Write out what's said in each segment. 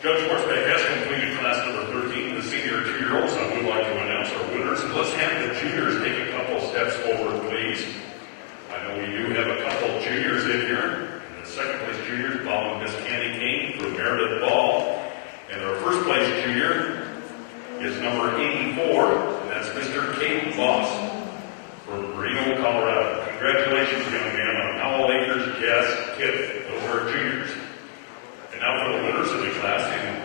Judge Schwarzbeck has completed class number 13, the senior 2-year-olds. I would like to announce our winners. Let's have the juniors take a couple steps forward, please. I know we do have a couple juniors in here. And the second place juniors following Miss Candy Kane from Meredith Ball. And our first place junior is number 84, and that's Mr. Cade Boss from Reno, Colorado. Congratulations, young man, on Howell Acres, Jazz, Kid. Those are our juniors. And now for the winners of the class. In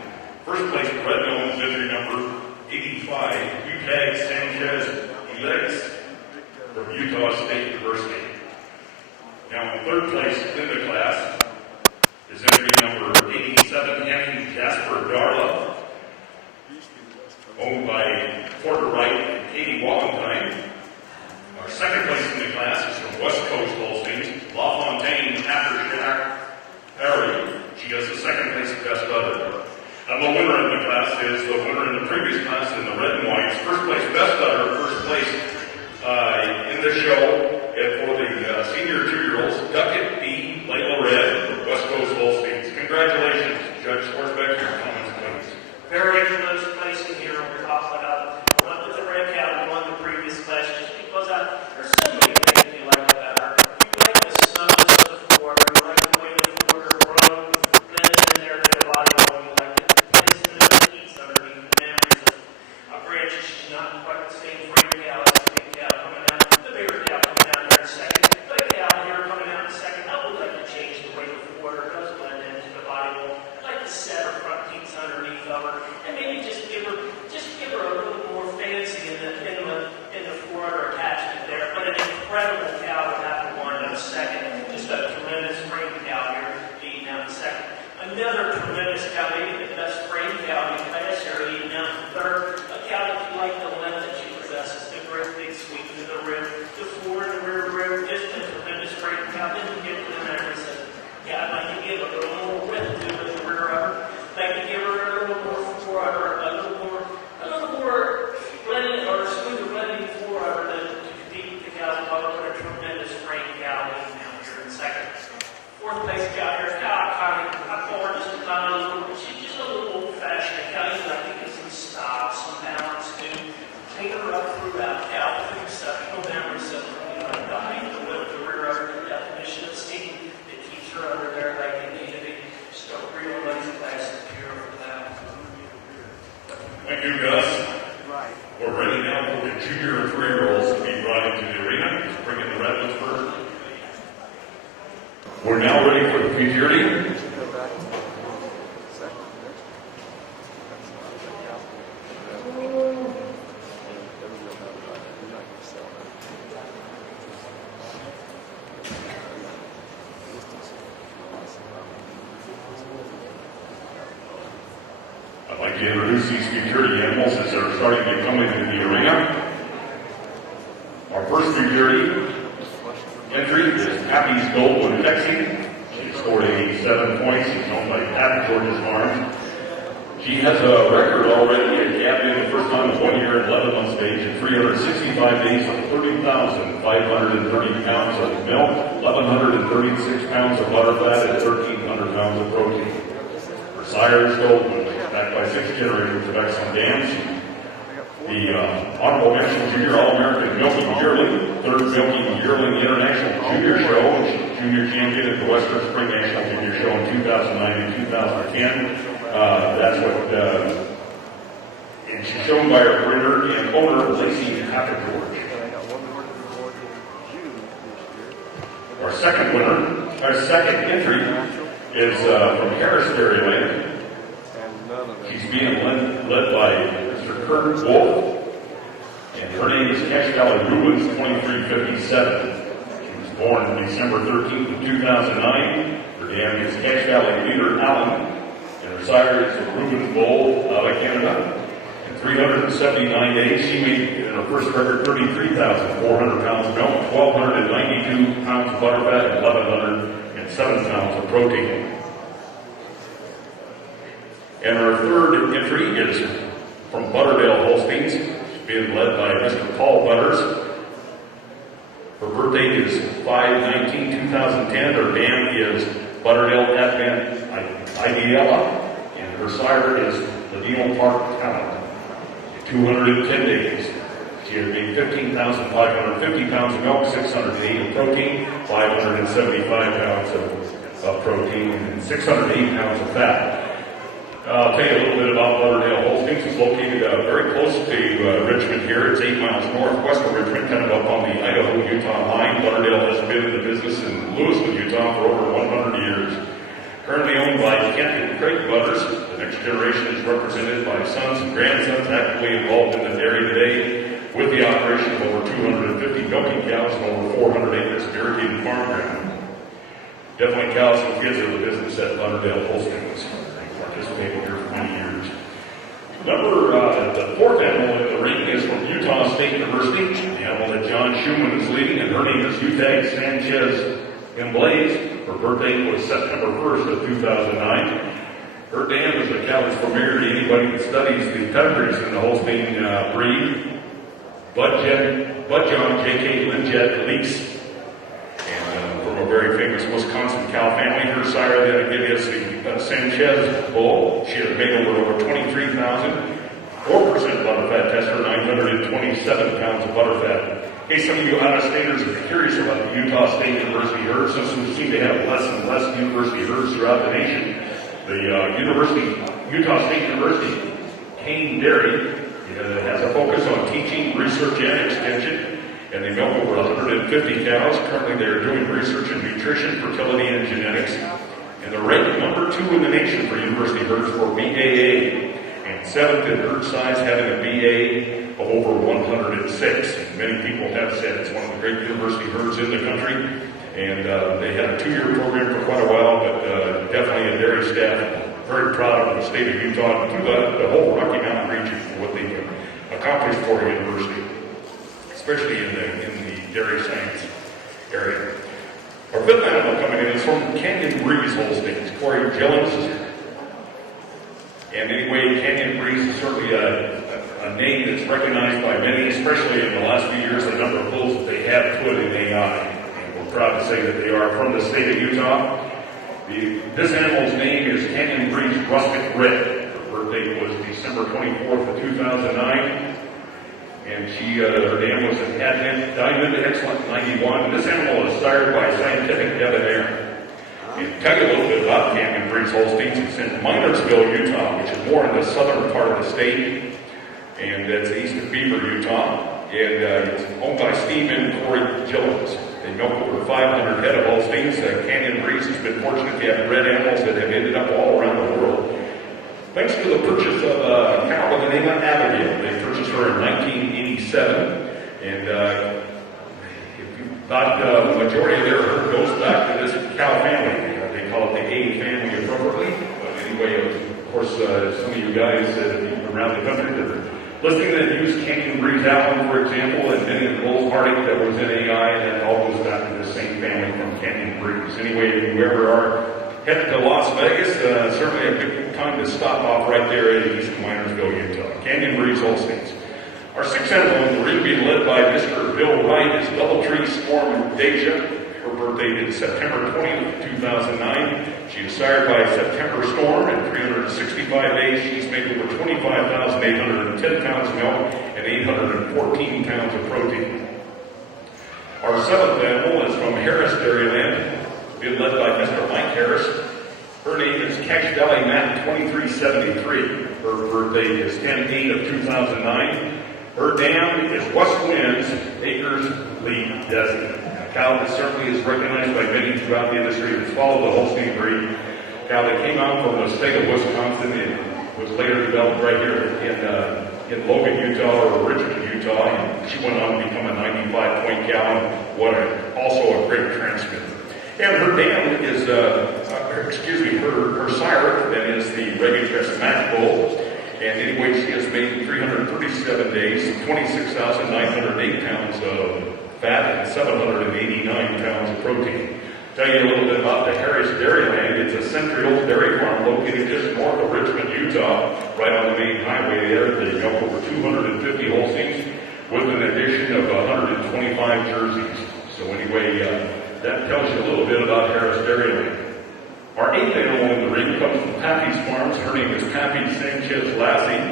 first place, red nose entry number 85, Utah Sanchez Elex from Utah State University. Now in third place in the class is entry number 87, Annie Jasper Darla, owned by Porter Wright and Katie Wallenstein. Our second place in the class is from West Coast Holsteins, LaFontaine Aftershack Perry. She has the second place best udder. And the winner in the class is the winner in the previous class in the red and whites. First place best udder, first place in the show. And for the senior 2-year-olds, Duckett B. Layla Red from West Coast Holsteins. Congratulations, Judge Schwarzbeck. Your comments, please. Very close placing here on the top of it. Went with the red cow and won the previous class just because there's so many things you like about her. You like the snugness of the floor, you like the way the floor broke, blended in there to the body, you like the placement of the piece underneath the memories of branches. She's not quite the same frame cow as the big cow coming out, the bigger cow coming out there in second. The big cow here coming out in second. I would like to change the way the floor does blend into the body wall. I'd like to set her front teeth underneath of her, and maybe just give her a little more fancy in the forearm attachment there. But an incredible cow to have to wind up second. Just a tremendous frame cow here, leading out in second. Another tremendous cow, maybe the best frame cow in the class here, leading out in third. A cow that you like the length that she possesses, the great big sweep into the rib, the forward and rear rib, just a tremendous frame cow. Then you get to the neck and says, yeah, I'd like to give a little more width to the rear of her. Like to give her a little more forearm, a little more blending or smoother blending forearm to compete with the cows above. But a tremendous frame cow leading out here in second. Fourth place cow here, I call her just a little, she's just a little old-fashioned cow. You like to get some stop, some balance to take her up throughout cow with exceptional memory system. You like the height, the width, the rear of her, the definition of steam that keeps her under there like it needs to be. Just a real nice class and pure for that. Thank you, Gus. We're ready now for the junior and 3-year-olds to be brought into the arena. Let's bring in the red ones first. We're now ready for the futurity. I'd like to introduce these futurity animals as they're starting to come into the arena. Our first futurity entry is Happy's Goldwood Texie. She scored 87 points. She's owned by Pat George's Farms. She has a record already at calving the first time in 1 year and 11 months of age and 365 days of 30,530 pounds of milk, 1,136 pounds of butterfat, and 1,300 pounds of protein. Her sire is Goldwood, backed by 6 generations of excellent dams. The Honorable Mention Junior All-American Milking Yearling, 3rd Milking Yearling International Junior Show, and she's junior champion at the Western Spring National Junior Show in 2009 and 2010. That's what, and she's shown by her breeder and owner, Lacey Papageorge. Our second winner, our second entry is from Harris Dairyland. She's being led by Mr. Kurt Wolf, and her name is Cash Valley Rubens 2357. She was born December 13th of 2009. Her dam is Cash Valley Leader Allen, and her sire is the Rubens Bull out of Canada. In 379 days, she made in her first record 33,400 pounds of milk, 1,292 pounds of butterfat, and 1,107 pounds of protein. And our third entry is from Butterdale Holsteins, being led by Mr. Paul Butters. Her birth date is 5/19/2010. Her dam is Butterdale Advent Ideala, And her sire is Ladino Park Talent. 210 days. She has made 15,550 pounds of milk, 608 of protein, 575 pounds of protein, and 608 pounds of fat. I'll tell you a little bit about Butterdale Holstings. It's located very close to Richmond here. It's 8 miles northwest of Richmond, kind of up on the Idaho-Utah line. Butterdale has been in the business in Louisville, Utah for over 100 years. Currently owned by Kent and Craig Butters, the next generation is represented by sons and grandsons actively involved in the dairy today, with the operation of over 250 milking cows and over 400 acres of irrigated farm ground. Definitely cows and kids are the business at Butterdale Holstings. Participated here for many years. The fourth animal in the ring is from Utah State University, the animal that John Schumann is leading, and her name is Utah Sanchez Emblaze. Her birthday was September 1st of 2009. Her dam is a cow that's familiar to anybody that studies the pedigrees in the Holstein breed. Bud John J.K. Linjet Lease, and from a very famous Wisconsin cow family. Her sire then again is the Sanchez bull. She has made over 23,000, 4% butterfat tester, 927 pounds of butterfat. In case some of you out-of-staters are curious about the Utah State University herds, since we seem to have less and less university herds throughout the nation, the Utah State University Cane Dairy has a focus on teaching, research, and extension, and they milk over 150 cows. Currently, they're doing research in nutrition, fertility, and genetics, and they're ranked number 2 in the nation for university herds for BAA, and 7th in herd size, having a BA of over 106. And many people have said it's one of the great university herds in the country, and they had a 2-year program for quite a while, but definitely a dairy staff very proud of the state of Utah and the whole Rocky Mountain region for what they've accomplished for the university, especially in the dairy science area. Our fifth animal coming in is from Canyon Breeze Holsteins. Corey Gillens is here. And anyway, Canyon Breeze is certainly a name that's recognized by many, especially in the last few years, the number of bulls that they have put in AI. And we're proud to say that they are from the state of Utah. This animal's name is Canyon Breeze Rustic Red. Her birthday was December 24th of 2009. And her dam was an Diamond Excellent 91. And this animal is sired by Scientific Debonair. And tell you a little bit about Canyon Breeze Holsteins. It's in Minersville, Utah, which is more in the southern part of the state. And that's east of Beaver, Utah. And it's owned by Steve and Corey Gillens. They milk over 500 head of Holsteins. Canyon Breeze has been fortunate to have bred animals that have ended up all around the world. Thanks to the purchase of a cow by the name of Abigail. They purchased her in 1987. And about the majority of their herd goes back to this cow family. They call it the A family appropriately. But anyway, of course, some of you guys around the country that are listening that use Canyon Breeze Allen, for example, and many of the Bulls Party that was in AI, and that all goes back to the same family from Canyon Breeze. Anyway, if you ever are headed to Las Vegas, certainly a good time to stop off right there at east of Minersville, Utah. Canyon Breeze Holsteins. Our sixth animal in the ring being led by Mr. Bill Wright is Doubletree Storm Deja. Her birthday is September 20th, 2009. She is sired by September Storm. In 365 days, she's made over 25,810 pounds of milk and 814 pounds of protein. Our seventh animal is from Harris Dairyland, being led by Mr. Mike Harris. Her name is Cash Valley Matt 2373. Her birthday is 10/8 of 2009. Her dam is West Winds Acres Lee Desi. A cow that certainly is recognized by many throughout the industry that's followed the Holstein breed. A cow that came out from the state of Wisconsin and was later developed right here in Logan, Utah, or Richmond, Utah. And she went on to become a 95-point cow and also a great transmitter. And her dam is, her sire, that is the Reagan Crest Match Bull. And anyway, she has made 337 days, 26,908 pounds of fat and 789 pounds of protein. Tell you a little bit about the Harris Dairyland. It's a century-old dairy farm located just north of Richmond, Utah, right on the main highway there. They milk over 250 Holsteins with an addition of 125 jerseys. So anyway, that tells you a little bit about Harris Dairyland. Our eighth animal in the ring comes from Pappy's Farms. Her name is Pappy Sanchez Lassie,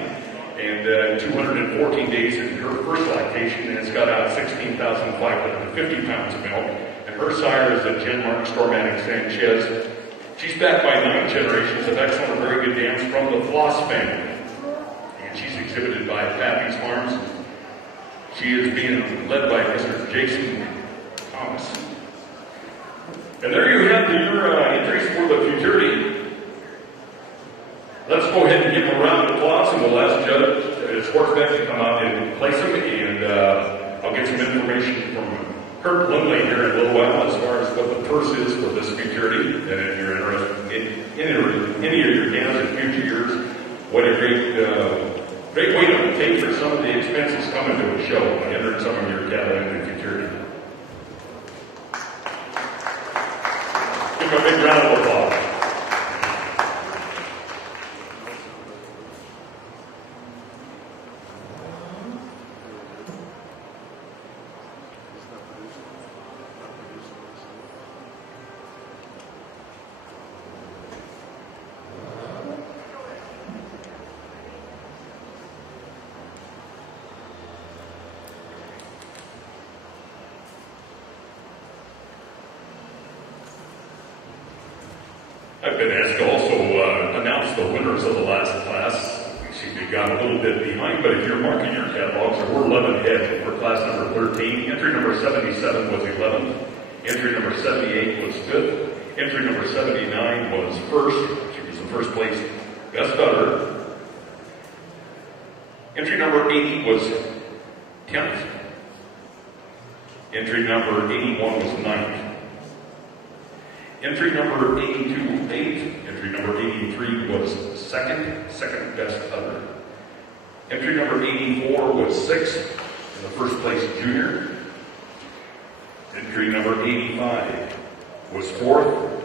and 214 days in her first lactation, and it's got out 16,550 pounds of milk. And her sire is a Genmark Stormatic Sanchez. She's backed by 9 generations of excellent, very good dams from the Floss family, and she's exhibited by Pappy's Farms. She is being led by Mr. Jason Thomas. And there you have your entries for the futurity. Let's go ahead and give them a round of applause, and we'll ask Judge Schwartzbeck to come out and place them, and I'll get some information from Kurt Lindley here in a little while as far as what the purse is for this futurity, and if you're interested in any of your cans in future years, what a great way to pay for some of the expenses coming to a show by entering some of your cattle in the futurity. Give them a big round of applause. I've been asked to also announce the winners of the last class. We seem to have got a little bit behind, but if you're marking your catalogs, we're 11 ahead for class number 13. Entry number 77 was 11th. Entry number 78 was 5th. Entry number 79 was 1st. She was the first place best udder. Entry number 80 was 10th. Entry number 81 was 9th. Entry number 82, 8th. Entry number 83 was second best udder. Entry number 84 was 6th, in the first place junior. Entry number 85 was 4th,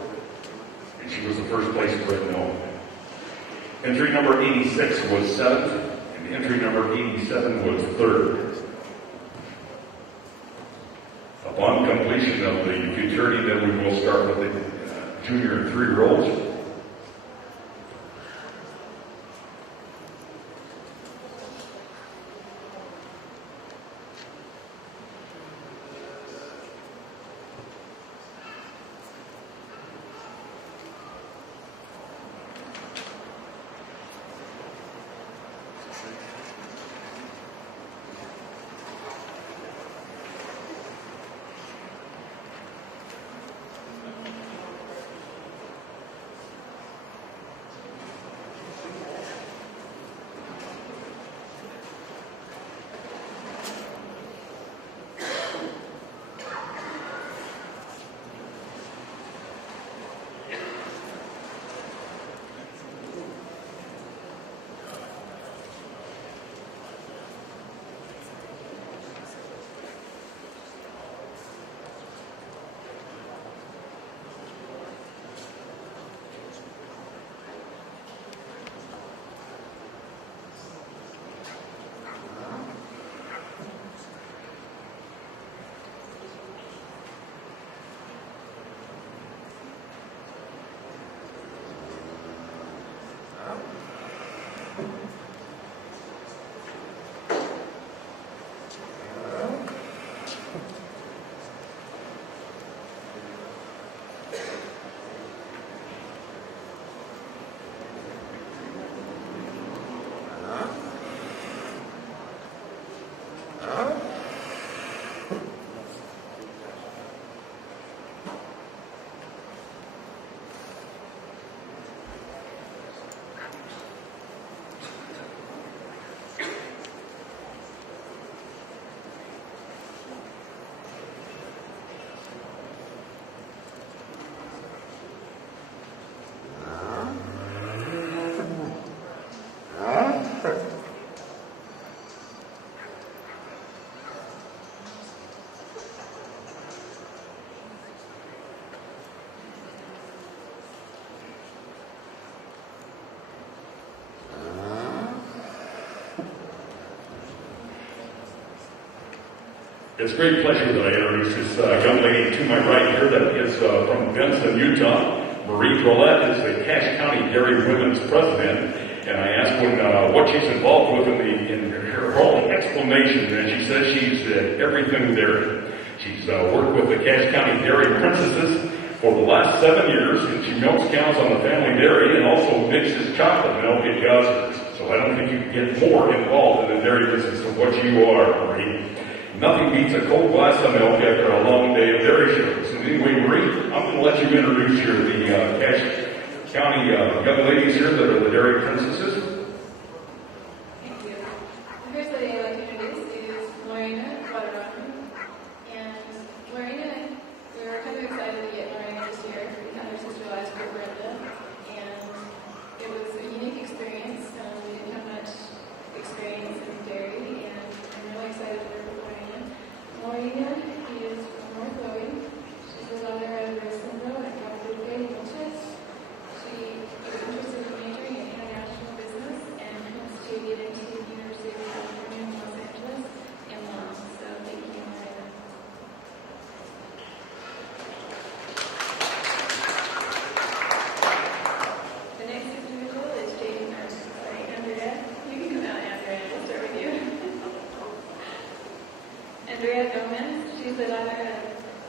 and she was the first place bred known. Entry number 86 was 7th, and entry number 87 was 3rd. Upon completion of the futurity, then we will start with the junior and 3-year-olds. It's a great pleasure that I introduce this young lady to my right here that is from Benson, Utah. Marie Drolet is the Cache County Dairy Women's President, and I asked what she's involved with in her whole explanation, and she says she's everything dairy. She's worked with the Cache County Dairy Princesses for the last 7 years, and she milks cows on the family dairy and also mixes chocolate milk at Gossers. So I don't think you can get more involved in the dairy business than what you are, Marie. Nothing beats a cold glass of milk after a long day of dairy shows. And anyway, Marie, I'm going to let you introduce the Cache County young ladies here that are the dairy princesses. Thank you. The first lady I'd like to introduce is Lorena Guadarrama. And Lorena, we were kind of excited to get Lorena this year. We had her sister last year, Brenda. And it was a unique experience. We didn't have much experience in dairy, and I'm really excited to work with Lorena. Lorena is from North Logan. She's the daughter of Rosendo and Guadalupe Montes. She is interested in majoring in international business and hopes to get into the University of California in Los Angeles and law. So thank you, Lorena. The next individual is Andrea. You can come out, Andrea. We'll start with you. Andrea Gomez. She's the daughter of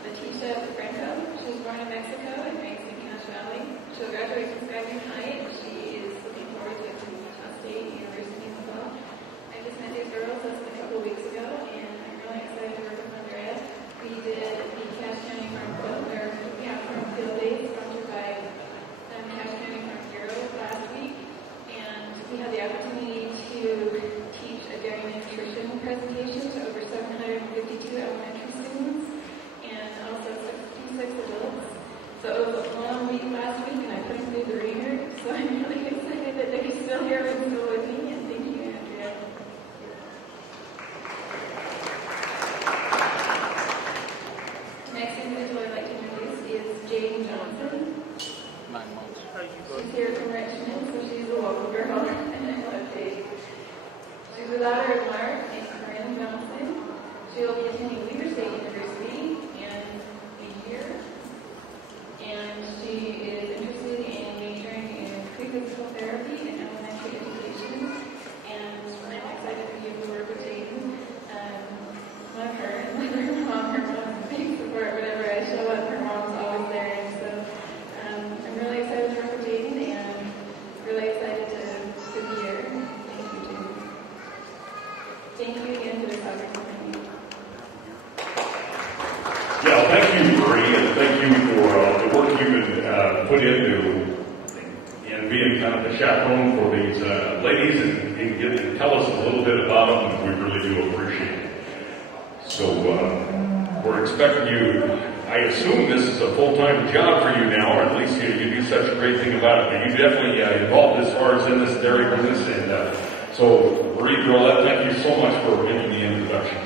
Leticia Franco. She was born in Mexico and raised in Cache Valley. She'll graduate from Skyview High, and she is looking forward to attending Utah State University as well. I just met these girls less than a couple weeks ago, and I'm really excited to work with Andrea. We did the Cache County Farm Field Days sponsored by Cache County Farm Bureau last week, and we had the opportunity to teach a dairy nutrition presentation to over 752 elementary students and also 66 adults. So it was a long week last week, and I put them through the ringer, so I'm really excited that they're still here with me, and thank you, Andrea. Next individual I'd like to introduce is Jane Johnson. 9 months. She's here from Richmond, so she's a local girl, and I love Jane. She's the daughter of Mark and Corinne Johnson. She will be attending Weber State University in a year. And she is interested in majoring in pre-physical therapy and elementary education. And I'm excited to be able to work with Jayden. Love her. Her mom's a big support. Whenever I show up, her mom's always there. And so I'm really excited to work with Jayden, and really excited to be here. Thank you, Jayden. Thank you again for this opportunity. Yeah, thank you, Marie, and thank you for the work you've put into in being kind of the chaperone for these ladies and get to tell us a little bit about them. We really do appreciate it. So we're expecting you. I assume this is a full-time job for you now, or at least you do such a great thing about it. But you definitely involved as far as in this dairy business, and so Marie Drolet, thank you so much for giving the introductions.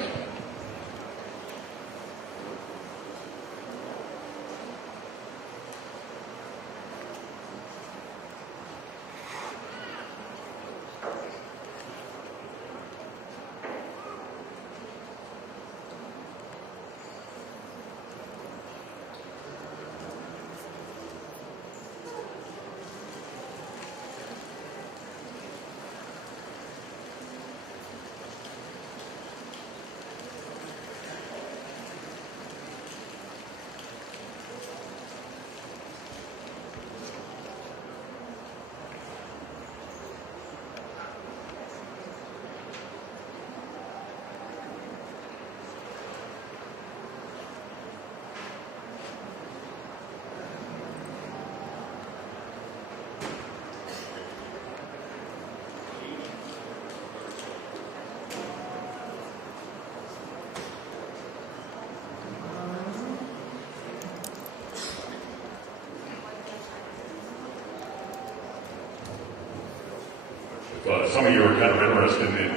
Some of you are kind of interested in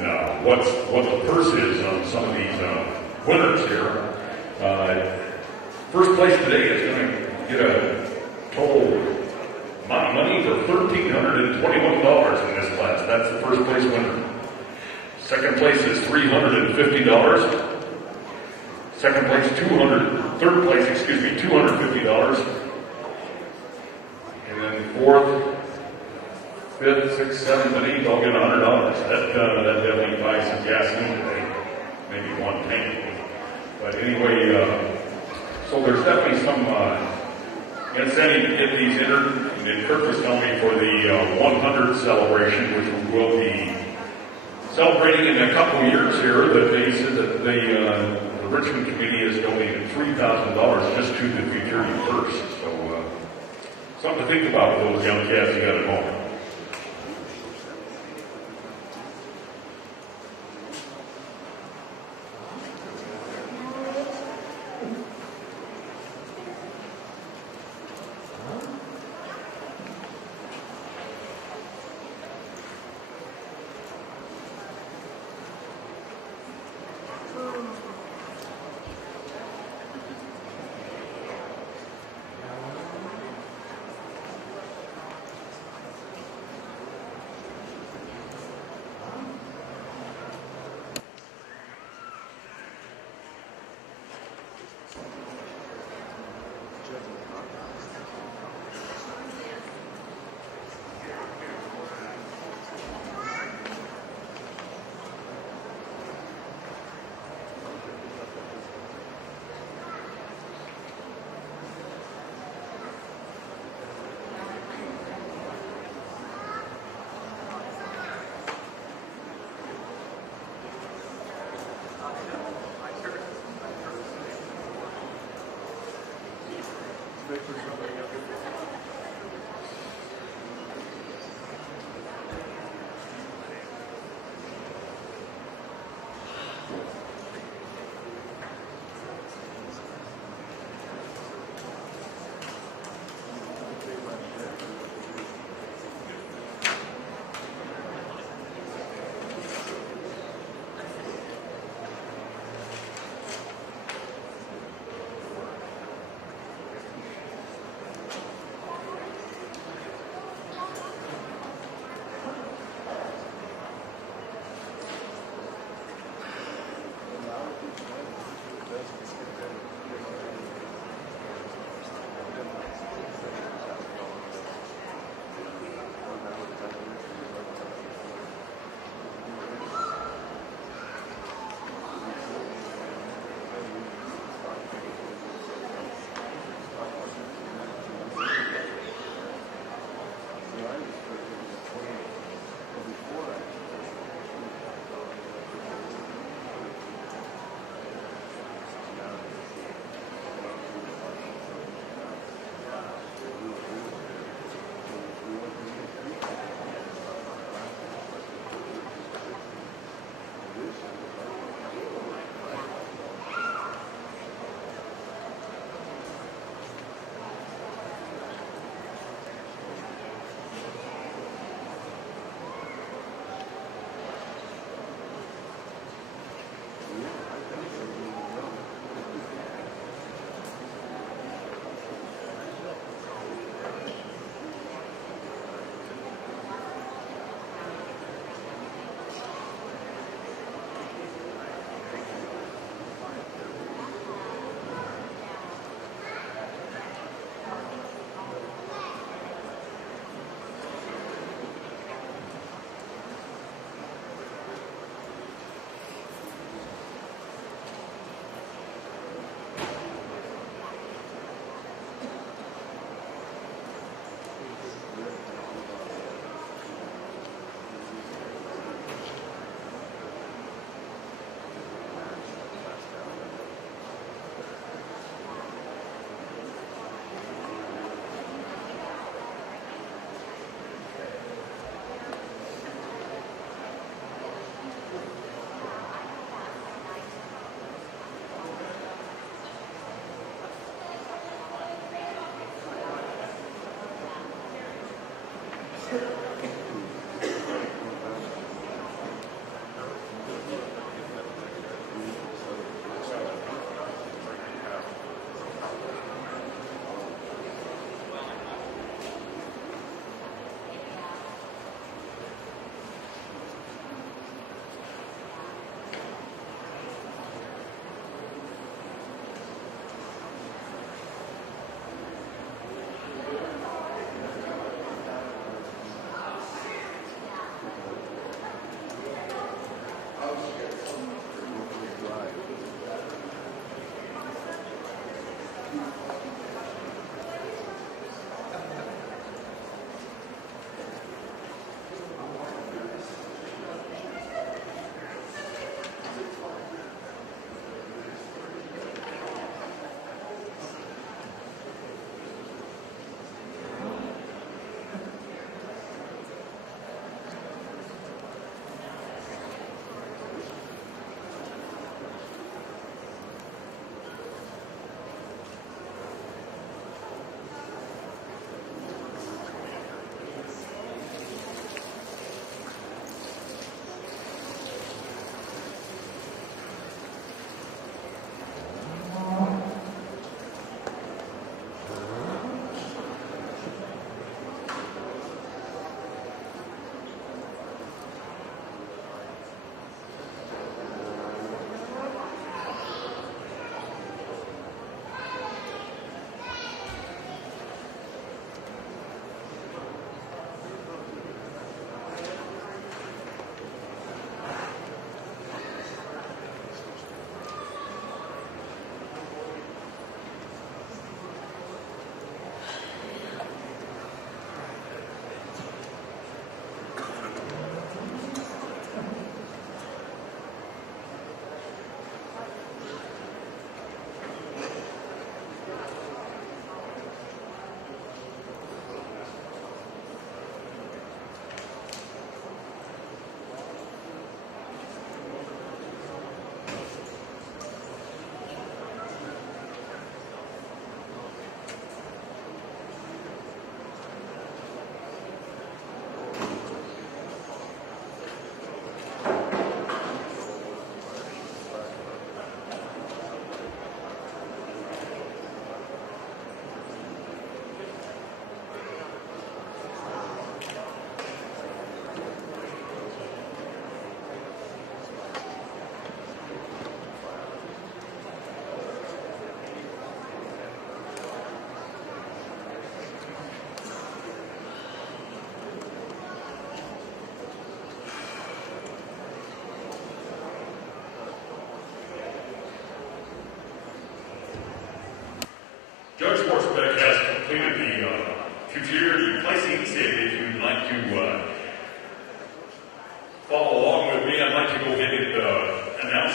what the purse is on some of these winners here. First place today is going to get a total amount of money for $1,321 in this class. That's the first place winner. Second place is $350. Second place, $250. then fourth, fifth, sixth, seventh, and eighth all get $100. That definitely buys some gasoline today, maybe one tank. But anyway, so there's definitely some incentive to get these entered. And Kirk was telling me for the 100 celebration, which we will be celebrating in a couple of years here, that they said that the Richmond committee has donated $3,000 just to the Futurity First. So something to think about with those young cats you got at home.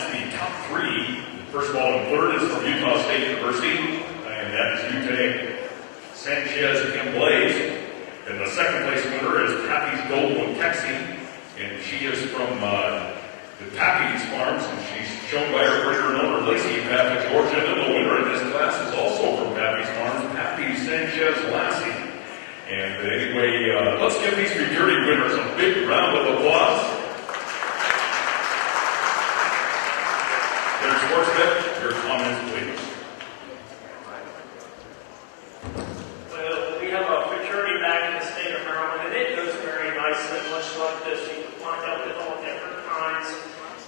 is the top three. First of all, in third is from Utah State University, and that is Utah Sanchez and Blaze. And the second place winner is Pappy's Gold Texas, and she is from the Pappy's Farms, and she's shown by her breeder and owner, Lacey Pappy, Georgia. And the winner in this class is also from Pappy's Farms, Pappy Sanchez Lassie. And anyway, let's give these fraternity winners a big round of applause. There's Sportsnet, your comments, please. Well, we have a fraternity back in the state of Maryland, and it goes very nicely, much like this. You can find out with all different kinds.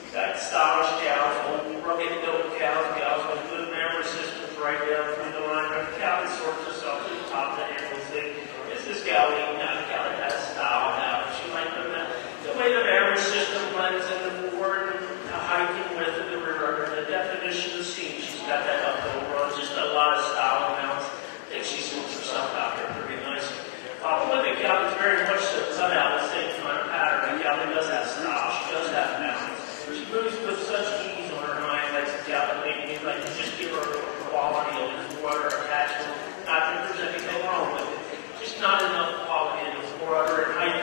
You've got stylish cows, old rugged built cows, cows with good memory systems right down through the line. The cow that sorts herself to the top of the animals. Is this cow eating out? A cow that has style now. She might know that. The way the memory system blends in the forward and hiking with the rear, the definition of the scene, she's got that uphill run, just a lot of style amounts. I think she sorts herself out there pretty nice. With the cow that's very much cut out the same kind of pattern. The cow that does have style, she does have balance. She moves with such ease on her hind legs. The cow that made me like to just give her a quality of water attachment. Not that there's anything wrong with it. Just not enough quality in the forerunner and hiking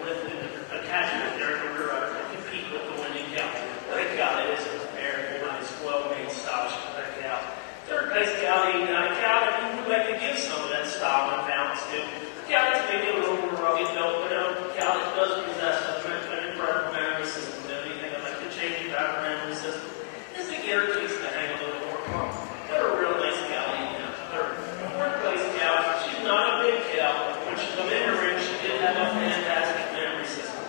with the attachment there in the rear udder to compete with the winning cow. But a cow that isn't very nice, well-made style, she's a better cow. Third place cow, a cow that you would like to give some of that style and balance to. A cow that's maybe a little more rugged built, but a cow that does possess an incredible memory system. Anything I'd like to change about her memory system is to get her teeth to hang a little more plump. Got a real nice cow eating out third. Fourth place cow, she's not a big cow. When she come in her ring, she did have a fantastic memory system.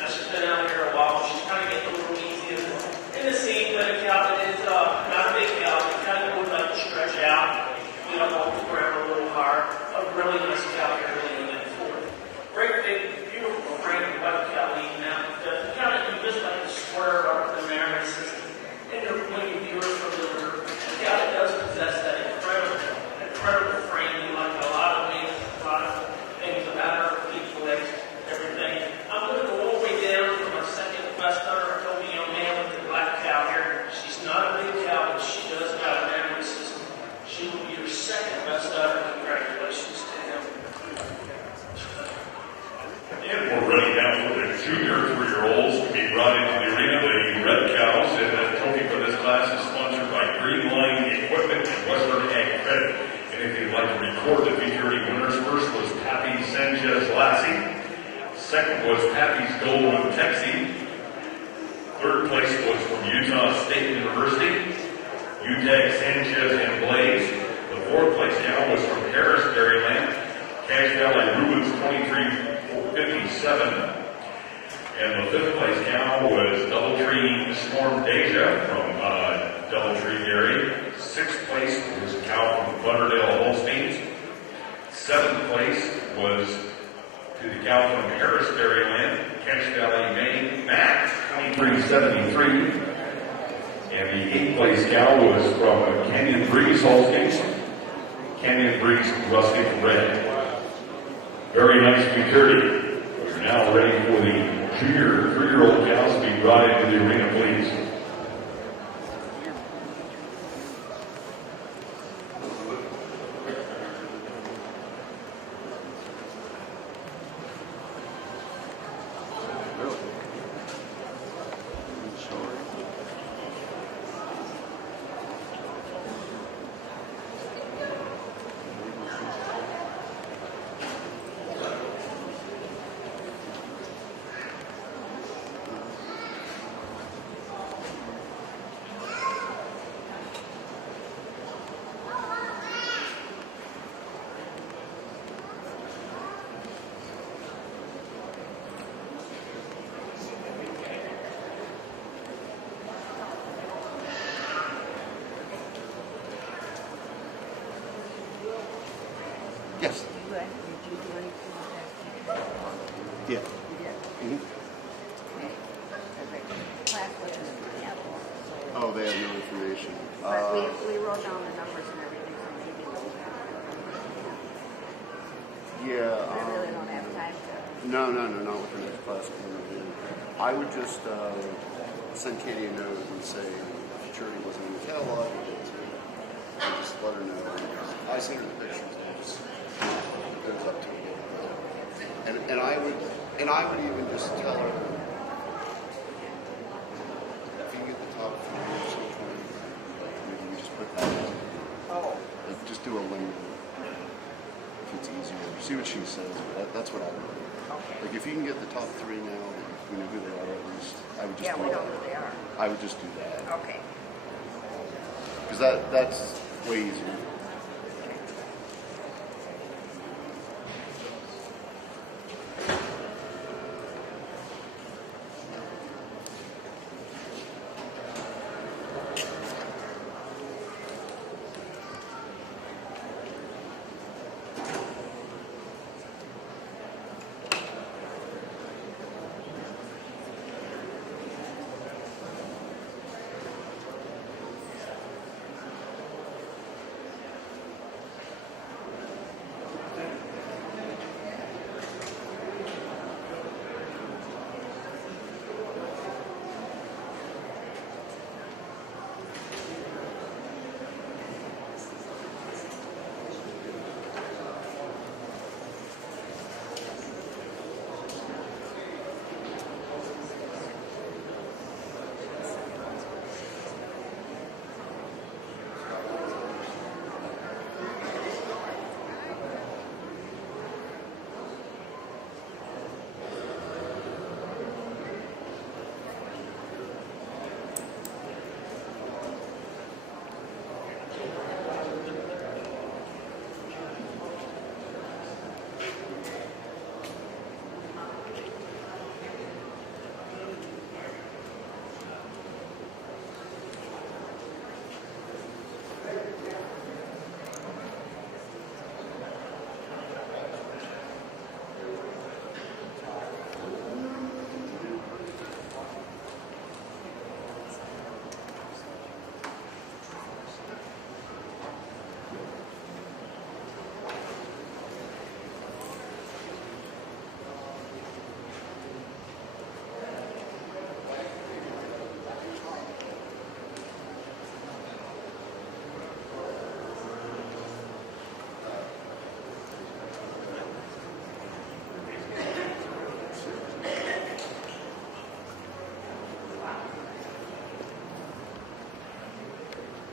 Now she's been out here a while, she's kind of getting a little easy in the scene, but a cow that is not a big cow, but kind of would like to stretch out, get up off the ground a little higher. A really nice cow here leading in fourth. Great big, beautiful frame of white cow leading out. The cow that you just like to swerve up the memory system. And when you view her from the rear, the cow that does possess that incredible frame. You like a lot of things, a lot of things about her, feet, legs, everything. I'm going to go all the way down from our second best hunter. I told the young man with the black cow here. She's not a big cow, but she does have a memory system. She will be your second best hunter. Congratulations to him. And we're ready now for the junior 3-year-olds to be brought into the arena. The Red Cows, and the trophy for this class is sponsored by Green Line Equipment and Western Ag Credit. And if you'd like to record the fraternity winners, first was Pappy Sanchez Lassie. Second was Pappy's Gold Texas. Third place was from Utah State University, Utah Sanchez and Blaze. The fourth place cow was from Harris Dairyland, Cache Valley Rubens 2357. And the fifth place cow was Doubletree Storm Deja from Doubletree Dairy. Sixth place was a cow from Butterdale Holsteins. Seventh place was to the cow from Harris Dairyland, Cache Valley, Maine, Max 2373. And the eighth place cow was from Canyon Breeze Holsteins, Canyon Breeze Rustic Red. Very nice fraternity. We're now ready for the junior 3-year-old cows to be brought into the arena, please. Yes. Yeah. Mhm. Oh, they have no information. But we wrote down the numbers and everything, so maybe we really don't have time to. No, not with the next class coming in. I would just send Katie a note and say if Futurity wasn't in the catalog, I'd just let her know. I sent her the pictures. It was up to her. And I would even just tell her if you get the top 3 or something, maybe we just put that in. Oh. Like, just do a limit if it's easier. See what she says. That's what I would do. Okay. Like if you can get the top 3 now, we know who they are at least. I would just Yeah, do we that. know who they are. I would just do that Okay. because that's way easier.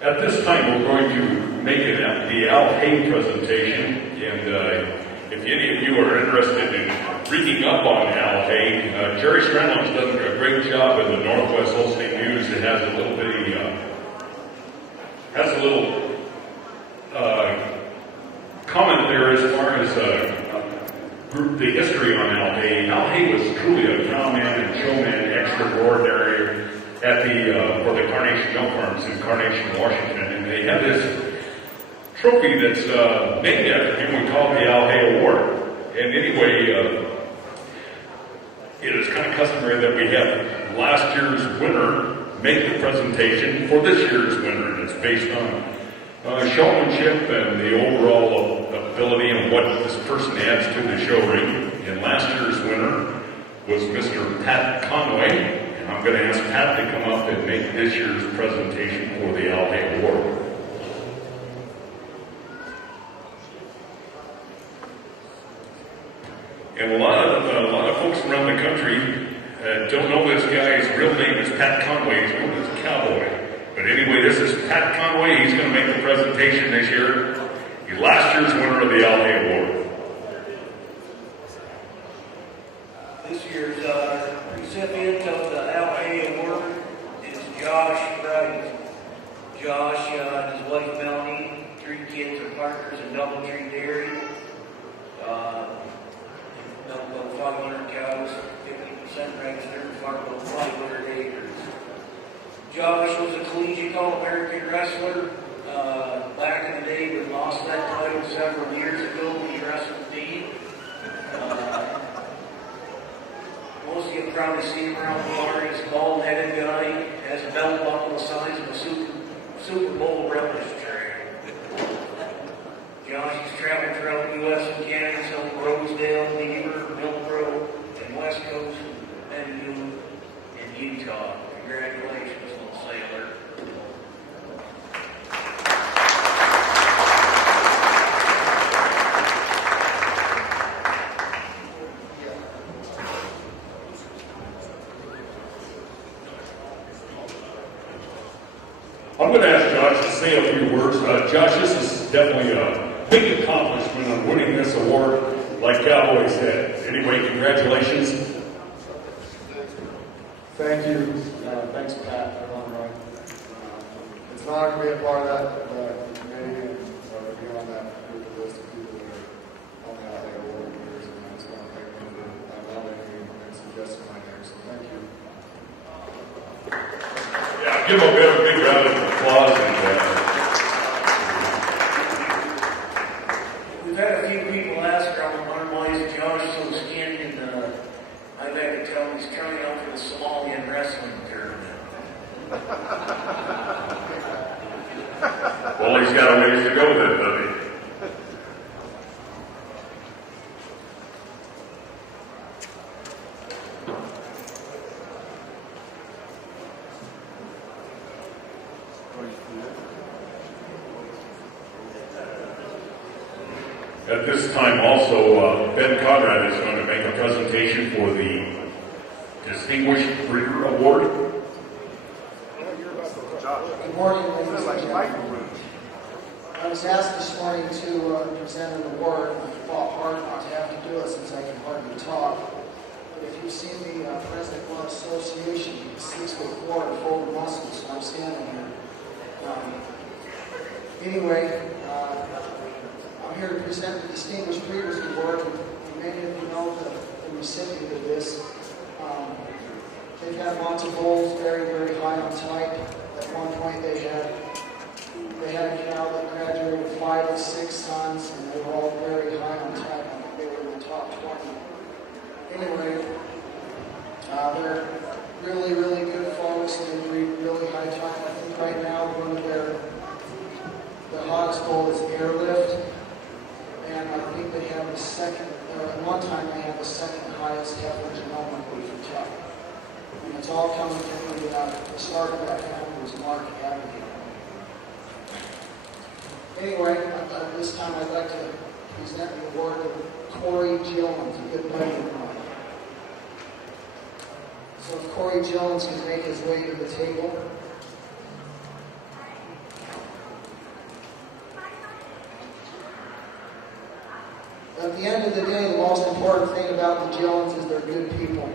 At this time, we're going to make it the Al Hay presentation, and if any of you are interested in reading up on Al Hay, Jerry Strandland's done a great job in the Northwest Holstein News. It has a little comment there as far as the history on Al Hay. Al Hay was truly a cowman and showman extraordinary at for the Carnation Milk Farms in Carnation, Washington, and they have this trophy that's named after him. We call it the Al Hay Award. And anyway, it is kind of customary that we have last year's winner make the presentation for this year's winner, and it's based on showmanship and the overall ability and what this person adds to the show ring. And last year's winner was Mr. Pat Conway. I'm going to ask Pat to come up and make this year's presentation for the Al Hay Award. And a lot of folks around the country don't know this guy's real name is Pat Conway. He's known as Cowboy. But anyway, this is Pat Conway. He's going to make the presentation this year. He's last year's winner of the Al Hay Award. This year's recipient of the Al Hay Award is Josh Wright. Josh and his wife Melanie, 3 kids are partners in Doubletree Dairy. About 500 cows, 50% registered, farm about 500 acres. Josh was a collegiate All-American wrestler. Back in the day, we lost that title several years ago. He wrestled Dean. Most of you probably see him around the bar. He's a bald-headed guy, has a belt buckle the size of a Super Bowl relish tray. Josh has traveled throughout the U.S. and Canada, so Rosedale, Beaver, Millbrook, and West Coast, and Utah. Congratulations. say a few words. Josh, this is definitely a big accomplishment on winning this award, like Cowboy said. Anyway, congratulations. Thank you. Thanks, Pat, for running right. It's an honor to be a part of that committee and to be on that group of list of people that are on that award years, and I just want to thank them for allowing me and suggesting my name. So thank you. Yeah, give them a big round of applause. We've had a few people ask around why is Josh so skinned, and I've had to tell him he's trying out for the Somalian wrestling tournament. Well, he's got a ways to go then, doesn't he? At this time also, Ben Conrad is going to make a presentation for the Distinguished Breeder Award. Good morning, ladies and gentlemen. I was asked this morning to present an award, and I fought hard not to have to do it since I can hardly talk. But if you've seen the President Blood Association, he's 6'4" and full of muscles, so I'm standing here. Anyway, I'm here to present the Distinguished Breeders Award, and many of you know the recipient of this. They've had lots of goals, very, very high on type. At one point they had a cow that graduated 5 to 6 sons, and they were all very high on type. I think they were in the top 20. Anyway, they're really, really good folks, and they breed really high type. I think right now one of their hottest goal is airlift, and I think they have the second, at one time they had the second highest heifer genomically for type. And it's all coming from the start of that family was Mark Avenue. Anyway, this time I'd like to present the award to Corey Gillens, a good buddy of mine. So if Corey Gillens can make his way to the table. At the end of the day, the most important thing about the Gillens is they're good people.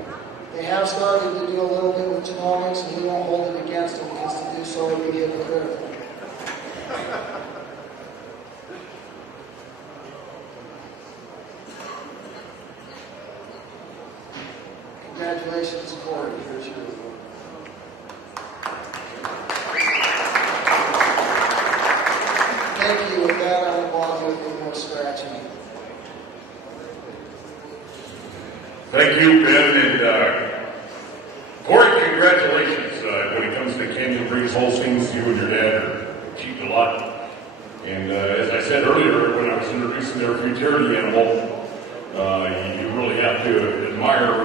They have started to do a little bit with genomics, and we won't hold it against them because to do so would be hypocritical. Congratulations, Corey. Here's your award. Thank you. With that, I will walk with you no scratching. Thank you, Ben, and Corey, congratulations. When it comes to Canyon Breeze Holsteins, you and your dad are achieved a lot. And as I said earlier, when I was introducing their futurity animal, you really have to admire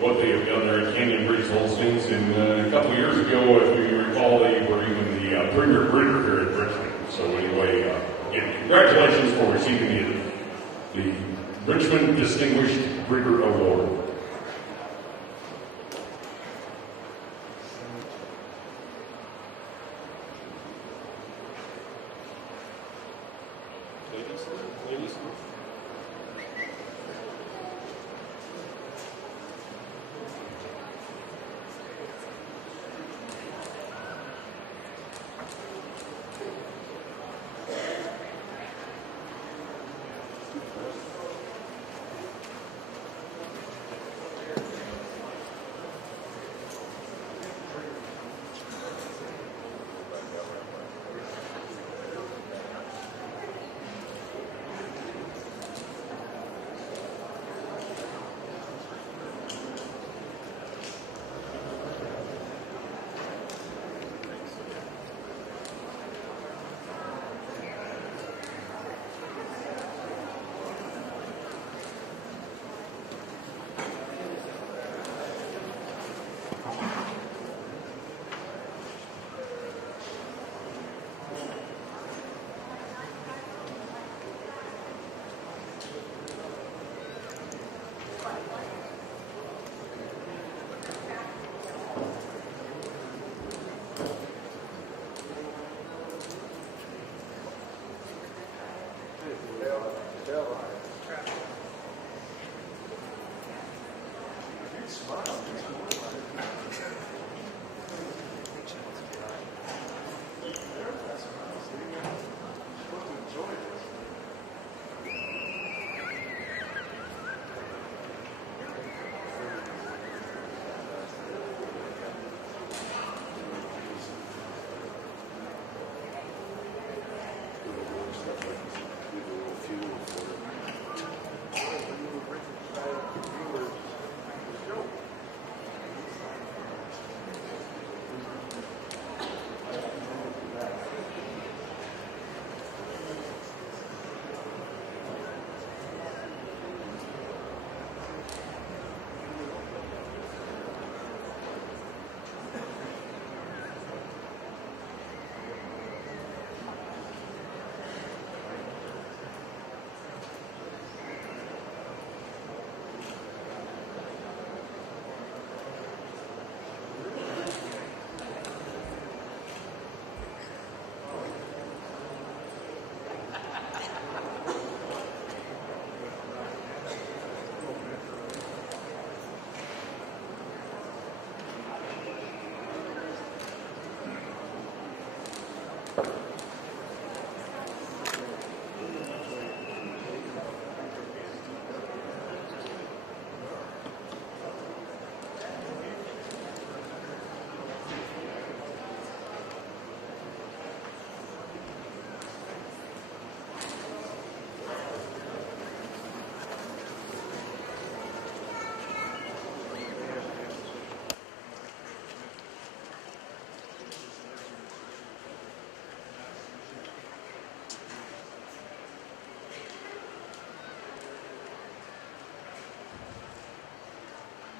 what they have done there at Canyon Breeze Holsteins. And a couple of years ago, if you recall, they were even the premier breeder here at Richmond. So anyway, again, congratulations for receiving the Richmond Distinguished Breeder Award. Ladies.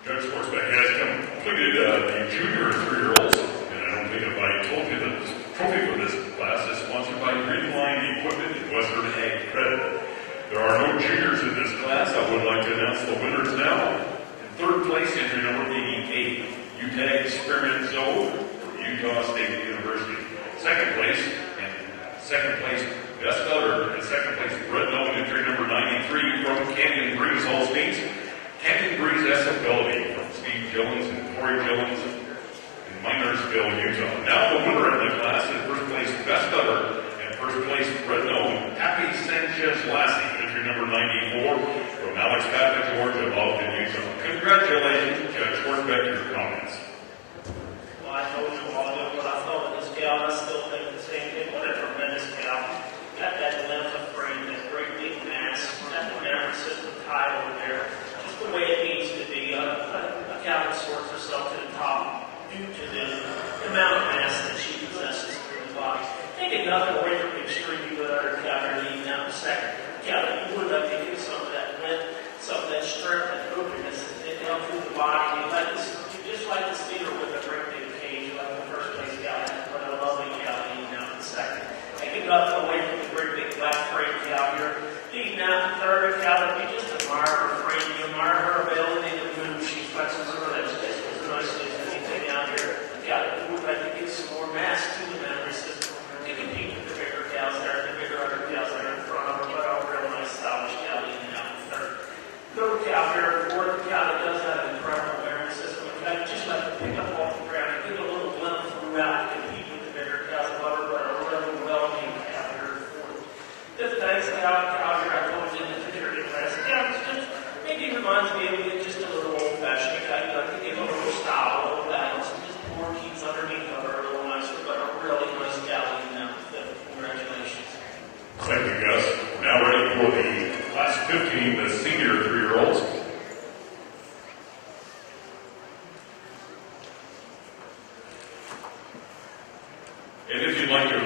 Judge Schwartzbeck has completed the junior 3-year-olds, and I don't think if I told you that the trophy for this class is sponsored by Green Line Equipment and Western Ag Credit. There are no juniors in this class. I would like to announce the winners now. In third place, entry number 88, UTAG Experiment Zone from Utah State University. Second place, Best Other, and second place, Red Known, entry number 93 from Canyon Breeze Holsteins. Canyon Breeze Ability from Steve Gillens and Corey Gillens in Minersville, Utah. Now the winner in the class is first place Best Other and first place Red Known, Happy Sanchez Lassie, entry number 94 from Alex Papa, Georgia, Ogden, Utah. Congratulations, Judge Schwartzbeck, your comments. Well, I told you all what I thought of this gal, and I still think the same thing. What a tremendous gal. Got that length of frame, that great big mass, got the memory system tied over there. Just the way it needs to be. A gal that sorts herself to the top due to the amount of mass that she possesses through the body. Taking nothing away from the extremely good under counter lead now in the second. Gal that you would like to get some of that length, some of that strength and openness that down through the body. You just like this leader with a great big cage, like the first place gal, but a lovely gal leading out in the second. Taking nothing away from the great big black frame gal here. Leading out in third, a gal that you just admire her frame, you admire her ability to move. She flexes her legs just as nicely as anything out here. A gal that would like to get some more mass to the memory system. You can compete with the bigger gals there, the bigger other gals that are in front of her, but a real nice stylish gal leading out in third. Third gal here, fourth gal that does have an incredible memory system. In fact, just like to pick up off the ground and get a little glimpse throughout and compete with the bigger gals above her, but a really well-named gal here in fourth. Fifth next gal here, I told you in the security class. Gal just maybe reminds me of it just a little old-fashioned. I like to give a little style, a little balance, and just more keeps underneath of her a little nicer, but a really nice gal leading out in fifth. Congratulations. Thank you, Gus. We're now ready for the class 15, the senior 3-year-olds. And if you'd like to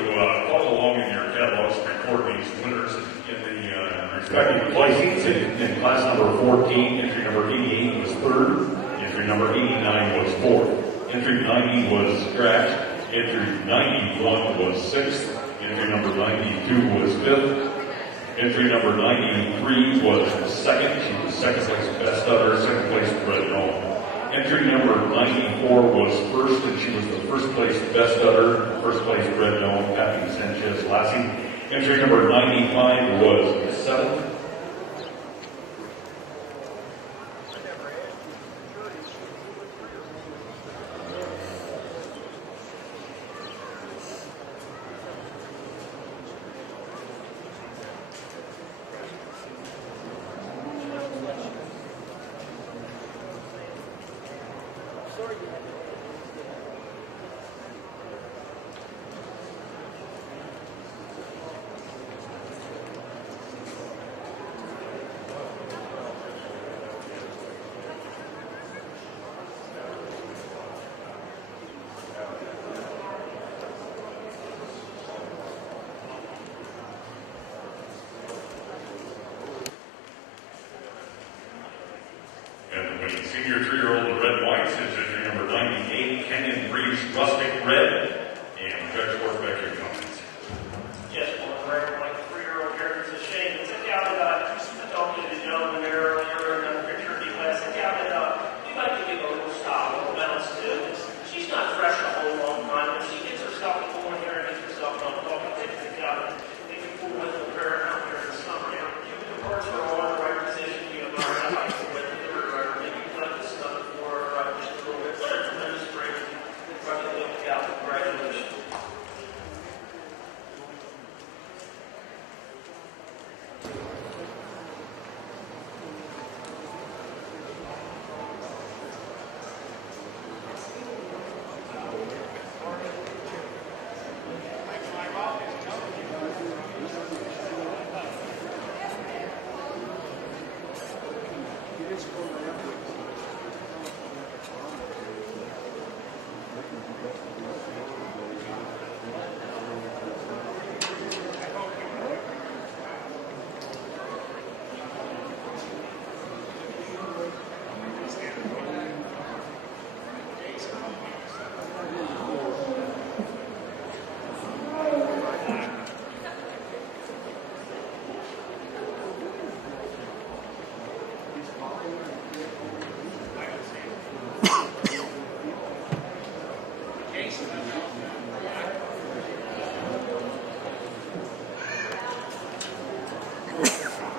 follow along in your catalogs, record these winners in the respective placings. In class number 14, entry number 88 was third. Entry number 89 was fourth. Entry 90 was scratched. Entry 91 was sixth. Entry number 92 was fifth. Entry number 93 was second. She was second place Best Other, second place Red Known. Entry number 94 was first, and she was the first place Best Other, first place Red Known, Happy Sanchez Lassie. Entry number 95 was seventh. And the winning senior 3-year-old in red and whites is entry number 98, Kenyon Breeze Rustic Red. And Judge Horvath, your comments. Yes, well, right, like 3-year-old here, it's a shame. It's a cow that I talked to the gentleman there earlier in the picture of the class. A cow that we like to give a little stop, a little bounce to. She's not fresh a whole long time, but she gets herself going here and gets herself on top of the cow. They can pull with the pair out there in the summer. You know, the parts are all in the right position. You know, I like to with the third rider. Maybe let the stomach for just a little bit. Let it tremendous spring. Probably look out. Congratulations.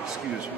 Excuse me.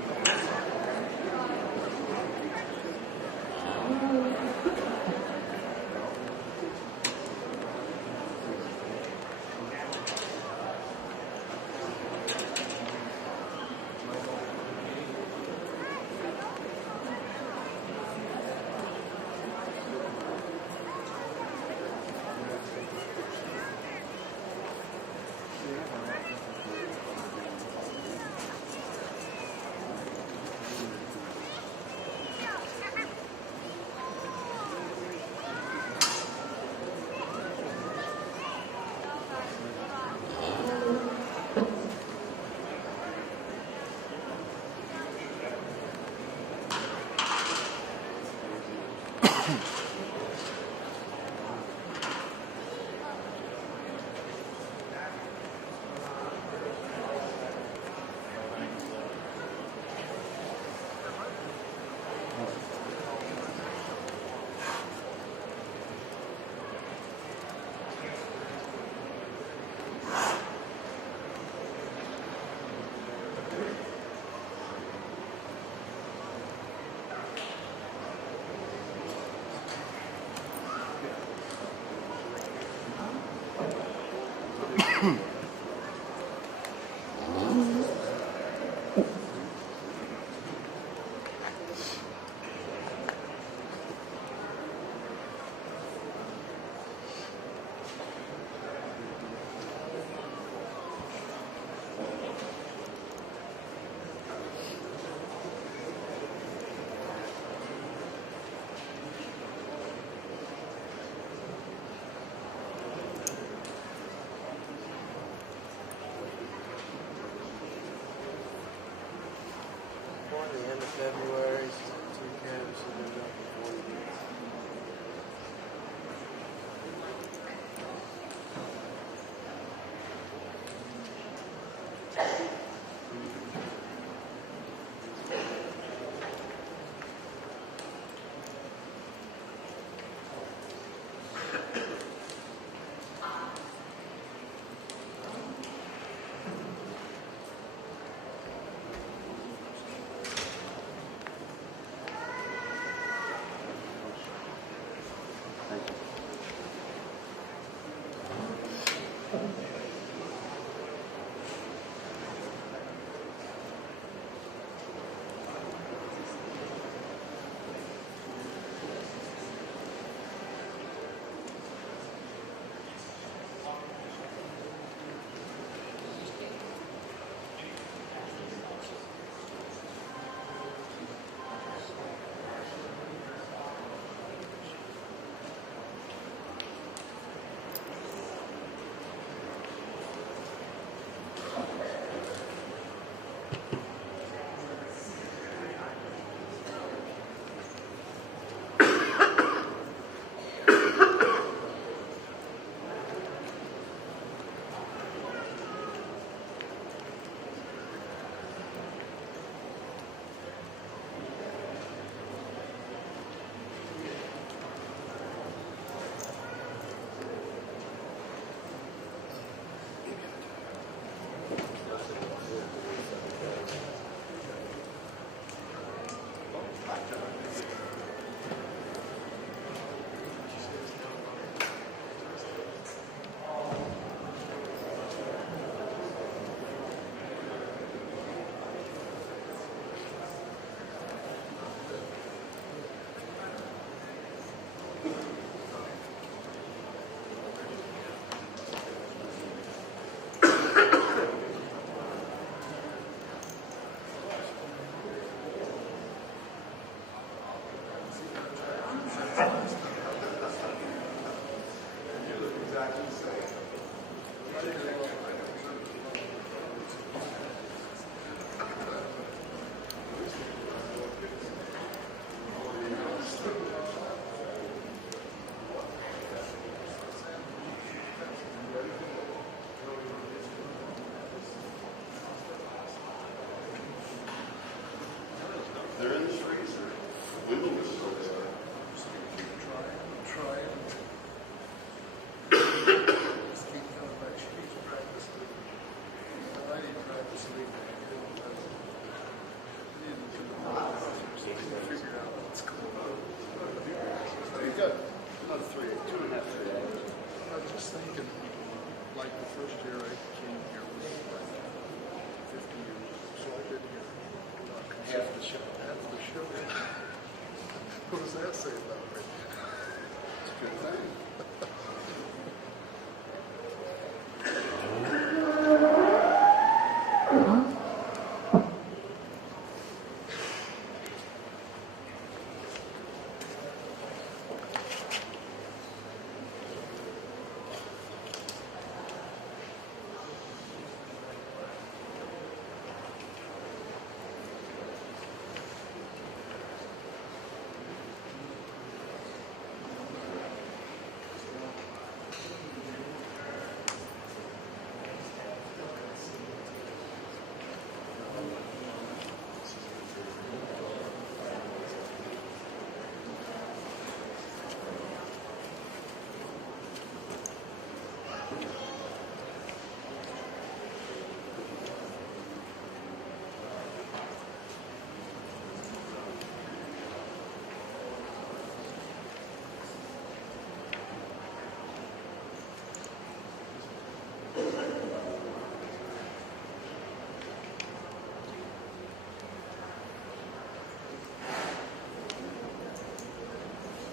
They're in the freezer. Window is still there. Try it. Just keep coming back. She needs to practice the, I need to practice sleeping. Figure out what's going on. You've got another 2.5, 3 hours. I was just thinking, like the first year I came here was like 50 years, so I've been here half the show. What does that say about me? It's a good thing.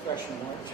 Fresh and white.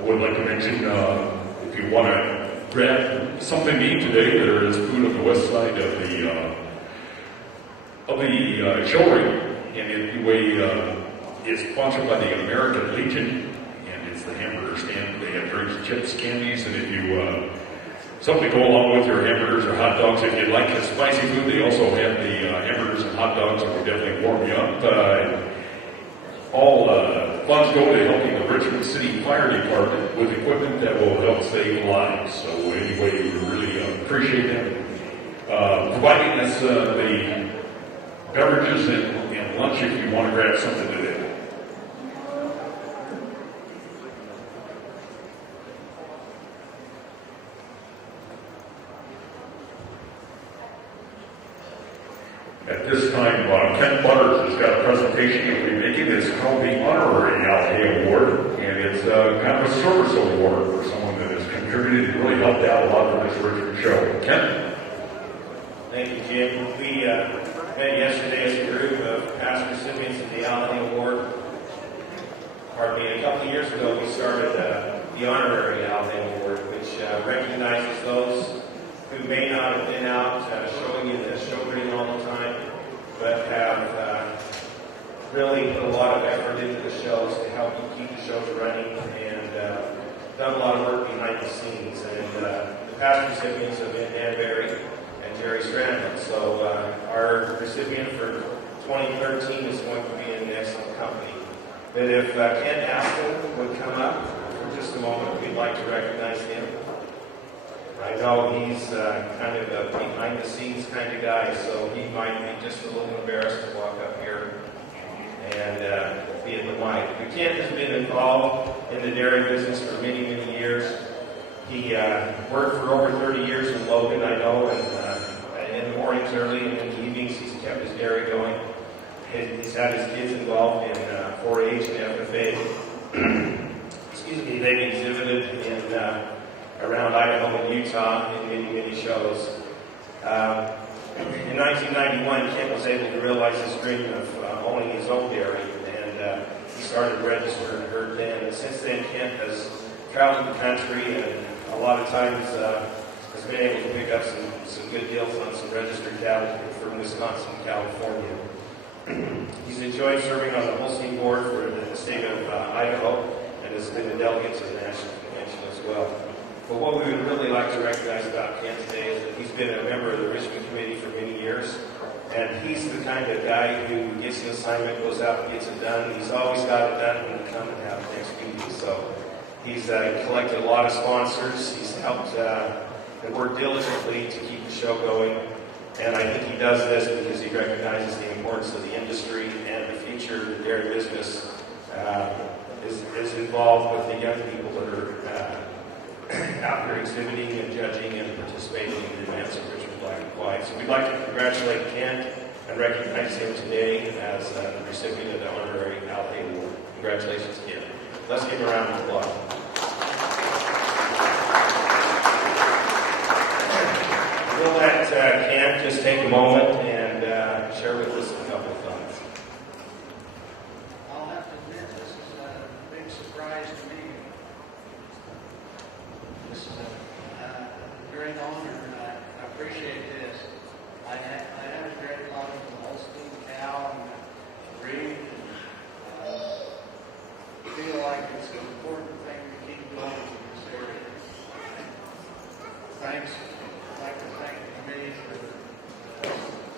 I would like to mention If you want to grab something to eat today, there is food on the west side of the show ring. And it's sponsored by the American Legion, and it's the hamburger stand. They have drinks, chips, candies, and if you something to go along with your hamburgers or hot dogs. If you like the spicy food, they also have the hamburgers and hot dogs that will definitely warm you up. All funds go to helping the Richmond City Fire Department with equipment that will help save lives. So anyway, we really appreciate them providing us the beverages and lunch if you want to grab something today. At this time, Ken Butters has got a presentation he'll be making. It's called the Honorary Al Hay Award, and it's kind of a service award for someone that has contributed and really helped out a lot for this Richmond show. Ken? Thank you, Jim. We met yesterday as a group of past recipients of the Al Hay Award. Pardon me, a couple of years ago we started the Honorary Al Hay Award, which recognizes those who may not have been out showing you the show ring all the time, but have really put a lot of effort into the shows to help you keep the shows running and done a lot of work behind the scenes. And the past recipients have been Dan Barry and Jerry Strandland. So our recipient for 2013 is going to be in excellent company. But if Ken Aston would come up for just a moment, we'd like to recognize him. I know he's kind of a behind-the-scenes kind of guy, so he might be just a little embarrassed to walk up here and be at the mic. But Ken has been involved in the dairy business for many, many years. He worked for over 30 years in Logan, I know, and in the mornings early and in the evenings he's kept his dairy going. He's had his kids involved in 4-H and FFA. Excuse me, they've exhibited in around Idaho and Utah in many, many shows. In 1991, Ken was able to realize his dream of owning his own dairy, and he started registering herd then. And since then, Ken has traveled the country and a lot of times has been able to pick up some good deals on some registered cattle from Wisconsin and California. He's enjoyed serving on the Holstein board for the state of Idaho and has been a delegate to the national convention as well. But what we would really like to recognize about Ken today is that he's been a member of the Richmond Committee for many years. And he's the kind of guy who gets an assignment, goes out and gets it done. He's always got it done when he comes and have the next meeting. So he's collected a lot of sponsors. He's helped and worked diligently to keep the show going. And I think he does this because he recognizes the importance of the industry and the future of the dairy business is involved with the young people that are out here exhibiting and judging and participating in the events of Richmond Black and White. So we'd like to congratulate Ken and recognize him today as the recipient of the Honorary Al Hay Award. Congratulations, Ken. Let's give him a round of applause. We'll let Ken just take a moment and share with us a couple of thoughts. I'll have to admit, this is a big surprise to me. This is a great honor, and I appreciate this. I had a great love for the Holstein cow and the breed, and feel like it's an important thing to keep going in this area. Thanks. I'd like to thank the committee for the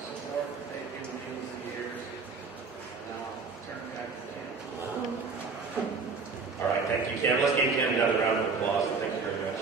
support that they've given me over the years. And I'll turn it back to Ken. All right, thank you, Ken. Let's give Ken another round of applause. Thank you very much.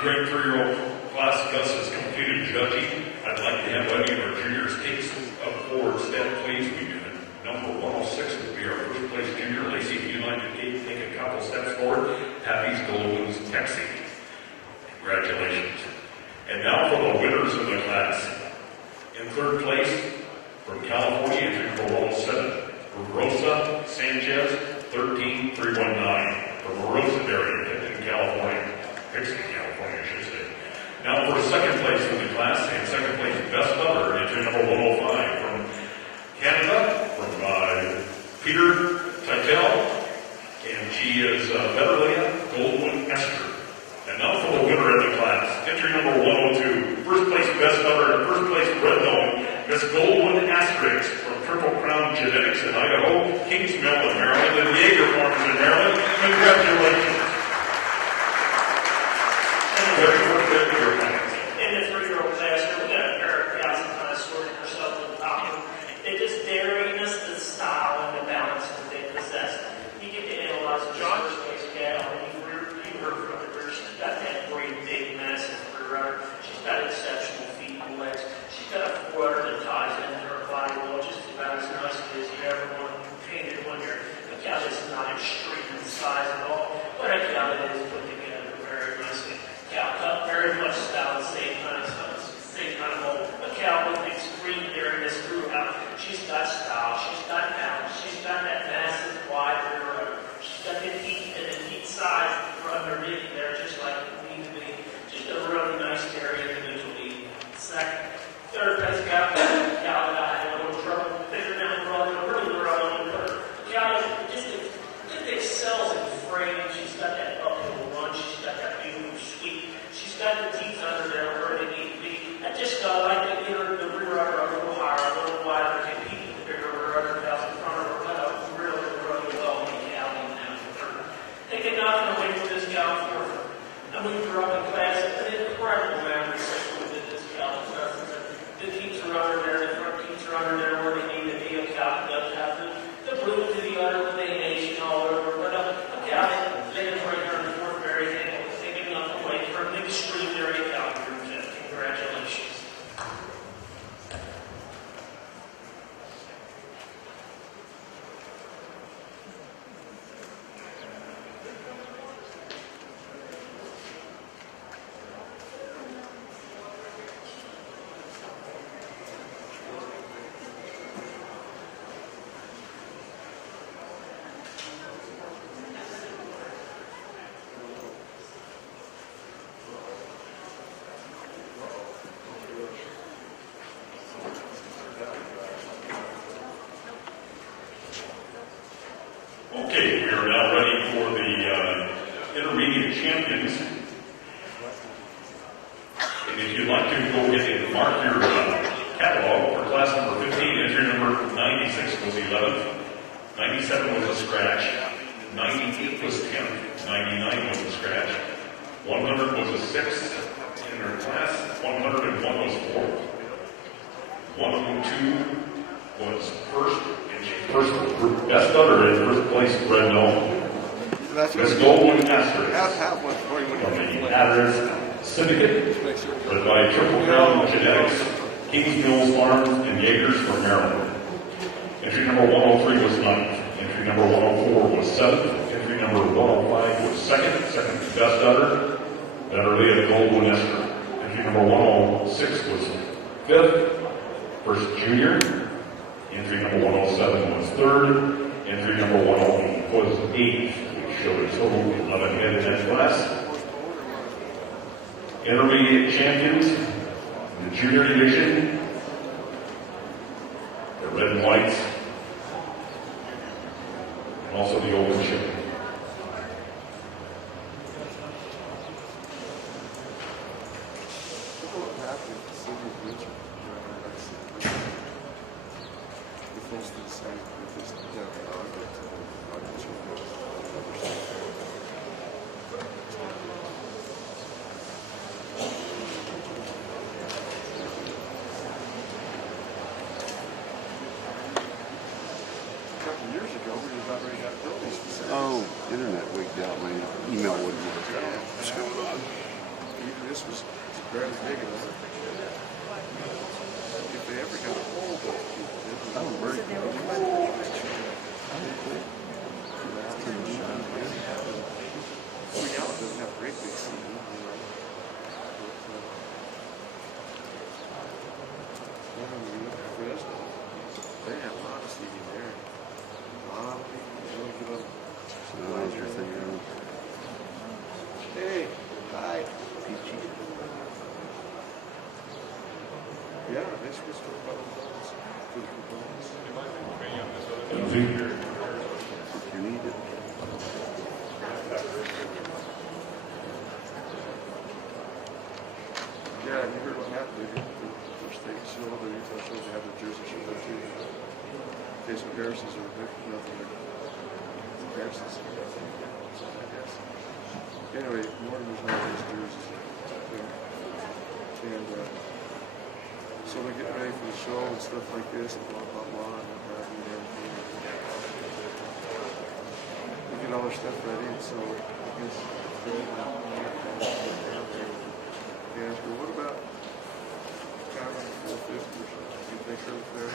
Grade 3-year-old class Gus has completed judging. I'd like to have one of our juniors take up forward step, please. We do number 106 would be our first place junior. Lacey, if you'd like to take a couple steps forward. Happy's Goldwyn's Texie. Congratulations. And now for the winners of the class. In third place, from California, entry number 107, Rosa Sanchez, 13319. From Rosa area, Pixton, California. Pixton, California, I should say. Now for second place in the class, and second place best lover, entry number 105. From Canada, from Peter Titel, and she is Beverly Goldwyn Esther. And now for the winner of the class, entry number 102, first place best lover and first place red dome, Miss Goldwyn Asterix from Triple Crown Genetics in Idaho, Kings Mill in Maryland, and Jaeger Farms in Maryland. Congratulations. In the 3-year-old class, we got a pair of gals that kind of sorted herself to the top. They just dariness, the style, and the balance that they possess. You get to analyze John's place gal, and you heard from her. She's got that great, big, massive rear rudder. She's got exceptional feet and legs. She's got a quarter that ties into her body well, just about as nice as you ever want painted one year. A gal that's not extreme in size at all, but a gal that is put together very nicely. Cow cut, very much style, same kind of mold. A cow with extreme dariness throughout. She's got style, she's got balance, she's got that massive wide rear rudder. She's got the heat and the heat size underneath there, just like it needs to be. Just a really nice dairy individually. Second, third place cow that I had a little trouble. Bigger down the road, a really road with her. Cow just excels in frame. She's got that uphill run, she's got that beautiful sweep. She's got the teeth under there where they need to be. I just like to get her the rear rudder a little higher, a little wider, to compete with the bigger rear rudder cows in front of her. Cut out really well in the cow in that third. Taking nothing away from this cow fourth. I moved her up in class. An incredible memory with this cow. The teeth are under there, the front teeth are under there where they need to be. A cow does have the blue to the udder with the nation all over. But a cow that let it bring her in fourth very thankful. Taking nothing away from an extreme dairy cow group. Congratulations. Okay, we are now ready for the intermediate champions. And if you'd like to go ahead and mark your catalog for class number 15, entry number 96 was 11th, 97 was a scratch, 98 was 10th, 99 was a scratch, 1 Sue was best udder in first place, Red Gnome. That's Miss Goldwyn Esther half was going from the Adder's Syndicate, led by Triple Crown Genetics, Kings Mills Farms, and Yeagers from Maryland. Entry number 103 was 9th. Entry number 104 was 7th. Entry number 105 was 2nd. Second best udder, Better Leah Goldwyn Esther. Entry number 106 was 5th. First junior. Entry number 107 was 3rd. Entry number 108 was 8th. We showed a total of 11 head in that class. Intermediate champions, the junior division, the red and whites, and also the open chip. Oh, internet wigged out. My email wouldn't work. What's going on? This was barely big enough. If they ever got a hold of it. Oh, very cool. Y'all doesn't have a great big CD. They have a lot of CD there. A lot of people. Hey, hi. Yeah, this was for You need it. Yeah, you heard what happened, did you? The first thing, the Utah shows they have the jersey shirt there too. In case comparisons are nothing like comparisons. Anyway, Morton was not his jerseys. And so they get ready for the show and stuff like this and blah, blah, blah, and what have you and everything. We get all their stuff ready, and so I guess they asked her, what about kind of 450 or something? You think her there?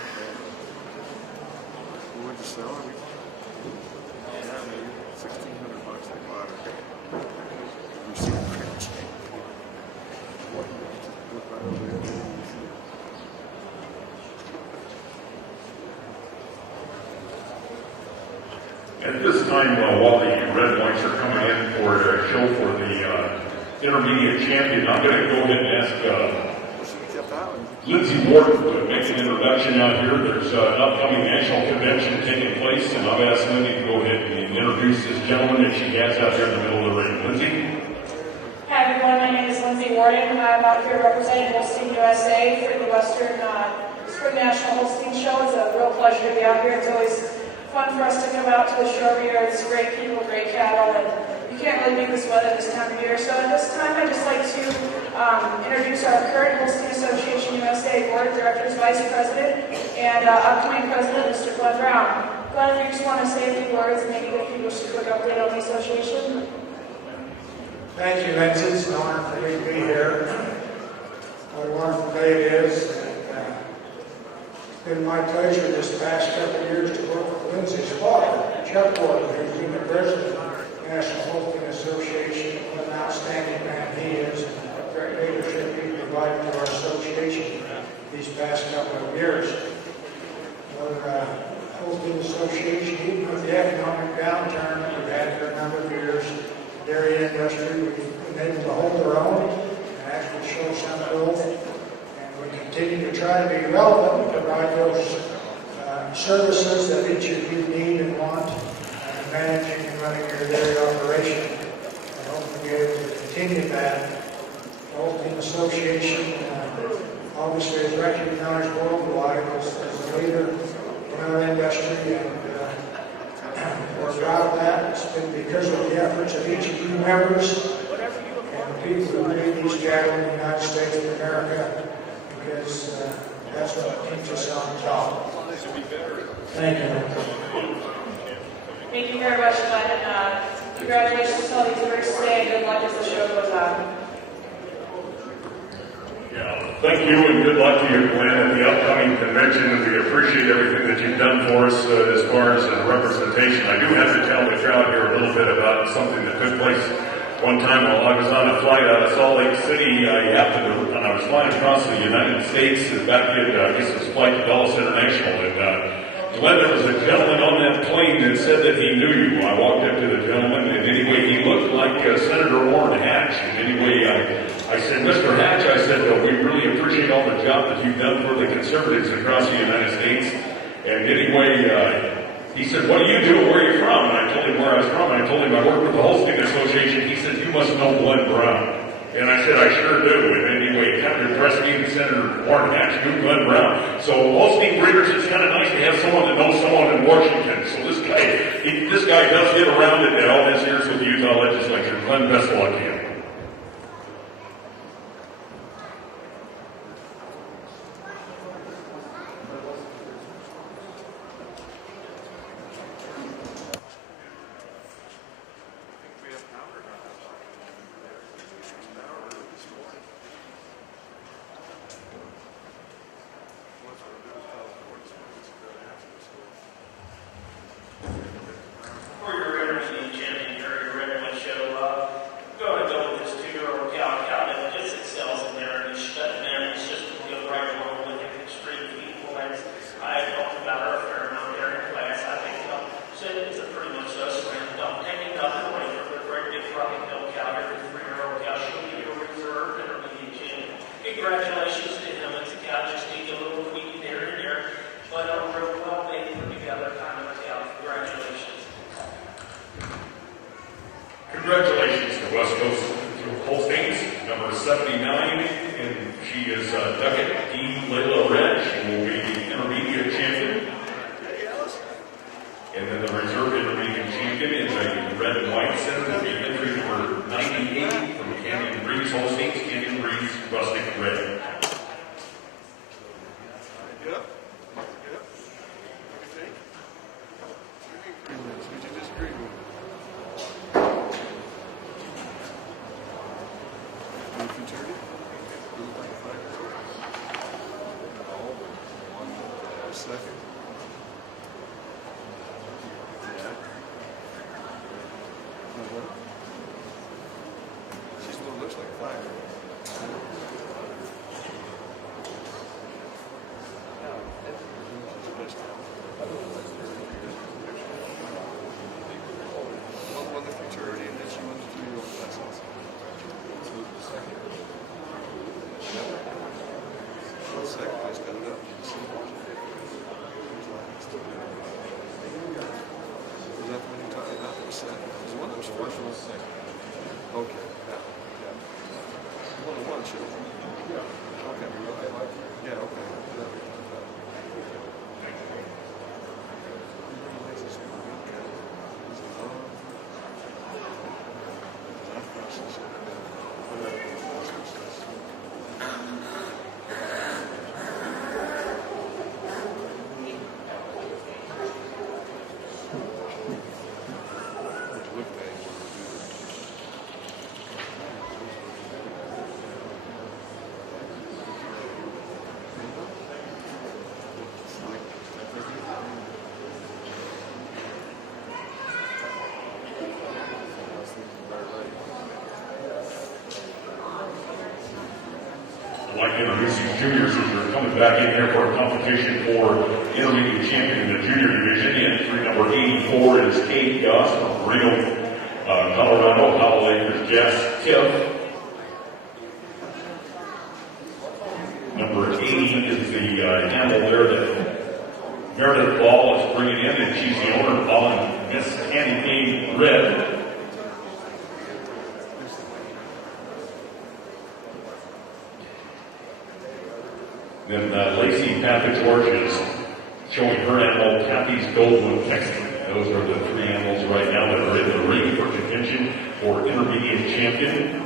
We went to sell her. Yeah, maybe $1,600 they bought her. We sold her. Look right over there. At this time, while the Red Whites are coming in for a show for the intermediate champion, I'm going to go ahead and ask Lindsay Morton to make an introduction out here. There's an upcoming national convention taking place, and I've asked Lindsay to go ahead and introduce this gentleman that she has out there in the middle of the ring. Lindsay? Hi everyone, my name is Lindsay Warden. I'm out here representing Holstein USA for the Western Spring National Holstein Show. It's a real pleasure to be out here. It's always fun for us to come out to the show every year. It's great people, great cattle, and you can't really beat this weather this time of year. So at this time, I'd just like to introduce our current Holstein Association USA Board of Directors Vice President and upcoming President, Mr. Glenn Brown. Glenn, you just want to say a few words and maybe give people just a quick update on the association? Thank you, Lindsay. It's an honor for me to be here. What a wonderful day it is. It's been my pleasure this past couple of years to work with Lindsay's father, Chuck Warden, who's been the president of the National Holstein Association. What an outstanding man he is, and what great leadership he provided to our association these past couple of years. Our Holstein Association, even with the economic downturn that we've had for a number of years, dairy industry, we've been able to hold our own and actually show some growth. And we continue to try to be relevant and provide those services that each of you need and want in managing and running your dairy operation. I hope to be able to continue that. The Holstein Association obviously is recognized worldwide as a leader in our industry, and we're proud of that. It's been because of the efforts of each of you members and the people who lead these cattle in the United States of America, because That's what keeps us on top. Thank you. Thank you very much, Glenn, and congratulations to all these winners today, and good luck as the show goes on. Yeah, thank you and good luck to you, Glenn, at the upcoming convention, and we appreciate everything that you've done for us as far as representation. I do have to tell the crowd here a little bit about something that took place one time while I was on a flight out of Salt Lake City. I was flying across the United States back in, I guess it was flight to Dulles International, and Glenn, there was a gentleman on that plane that said that he knew you. I walked up to the gentleman, and anyway, he looked like Senator Warren Hatch. And anyway, I said, Mr. Hatch, I said, we really appreciate all the job that you've done for the conservatives across the United States. And anyway, he said, what do you do? Where are you from? And I told him where I was from. And I told him I work with the Holstein Association. He said, you must know Glenn Brown. And I said, I sure do. And anyway, it kind of impressed me that Senator Warren Hatch knew Glenn Brown. So Holstein breeders, it's kind of nice to have someone that knows someone in Washington. So this guy does get around it in all his years with the Utah legislature. Glenn, best of luck to you. For your interview, Jim, and your regular show, go to go with this 2-year-old cow that just excels in there, and he's just go right along with him, extreme people. And I talked about her a fair amount there in class. I think so it's a pretty much a slam dunk. Taking nothing away from the great big fucking hill cow here, the 3-year-old cow. She'll be your reserve intermediate champion. Congratulations to him. It's a cow just needs a little tweaking there and there, but a real well made put together kind of a cow. Congratulations. Congratulations to West Coast Holsteins, number 79, and she is Duckett D. Layla Red. She will be the intermediate champion. And then the reserve intermediate champion in the red and white center will be entry number 98 from Canyon Breeze Holsteins, Canyon Breeze Rustic Red. She's the one who looks like a fire. One won the futurity, and then she won the 3-year-old lessons. Second place got it up. Was that the one you talked about that was second? It was one that was first. Okay. Yeah. One of one, should have. Yeah. Okay. Yeah, okay. I'd like to introduce these juniors who are coming back in here for a competition for intermediate champion in the junior division. The entry number 84 is Kate Goss from Reno, Colorado. Howell Acres Jess Tiff. Number 80 is the animal there that Meredith Ball is bringing in, and she's the owner of Ball and Miss Candy Cane Red. Then Lacey Papageorge is showing her animal, Cappy's Goldwood Texan. Those are the 3 animals right now that are in the ring for contention for intermediate champion.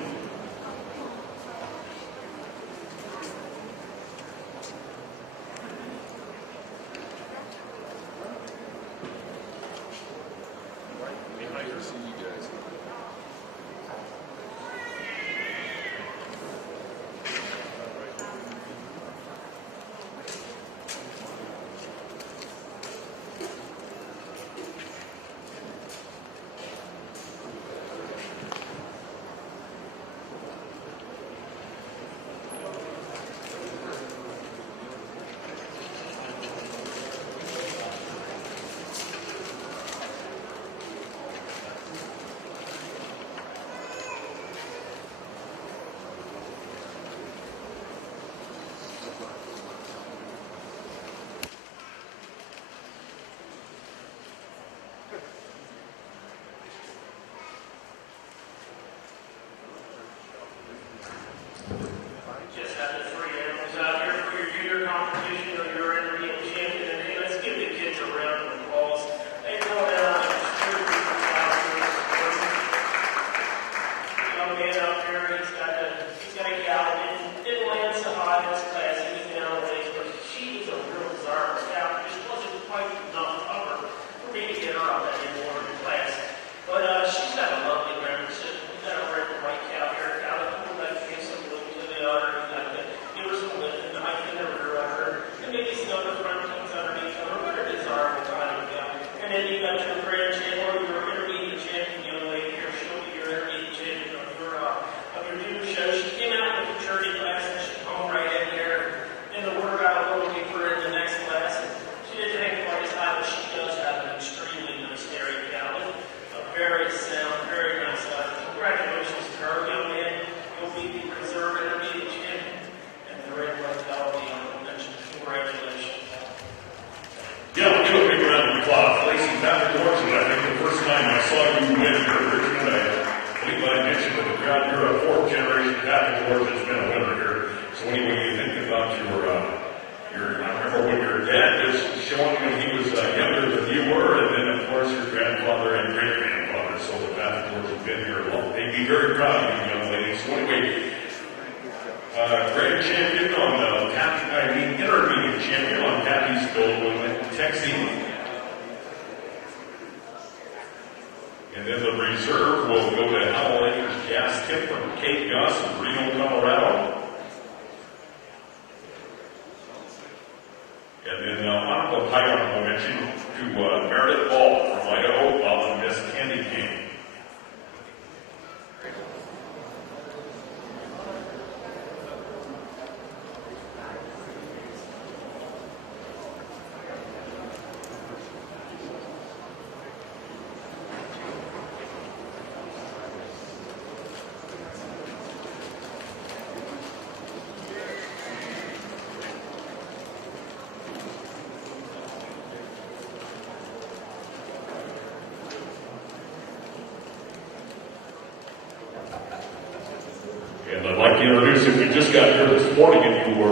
course, it's been a winter here. So anyway, you think about I remember when your dad was showing you he was younger than you were, and then of course your grandfather and great-grandfather. So the Baptists have been here a long. They'd be very proud of you, young ladies. So anyway, grand champion on intermediate champion on Pappy's Gold, Texas. And then the reserve will go to Howell Acres Gas Tip from Cape Gus in Reno, Colorado. And then high honorable mention to Meredith Ball from Idaho, following Miss Candy King. And I'd like to introduce, if you just got here this morning and you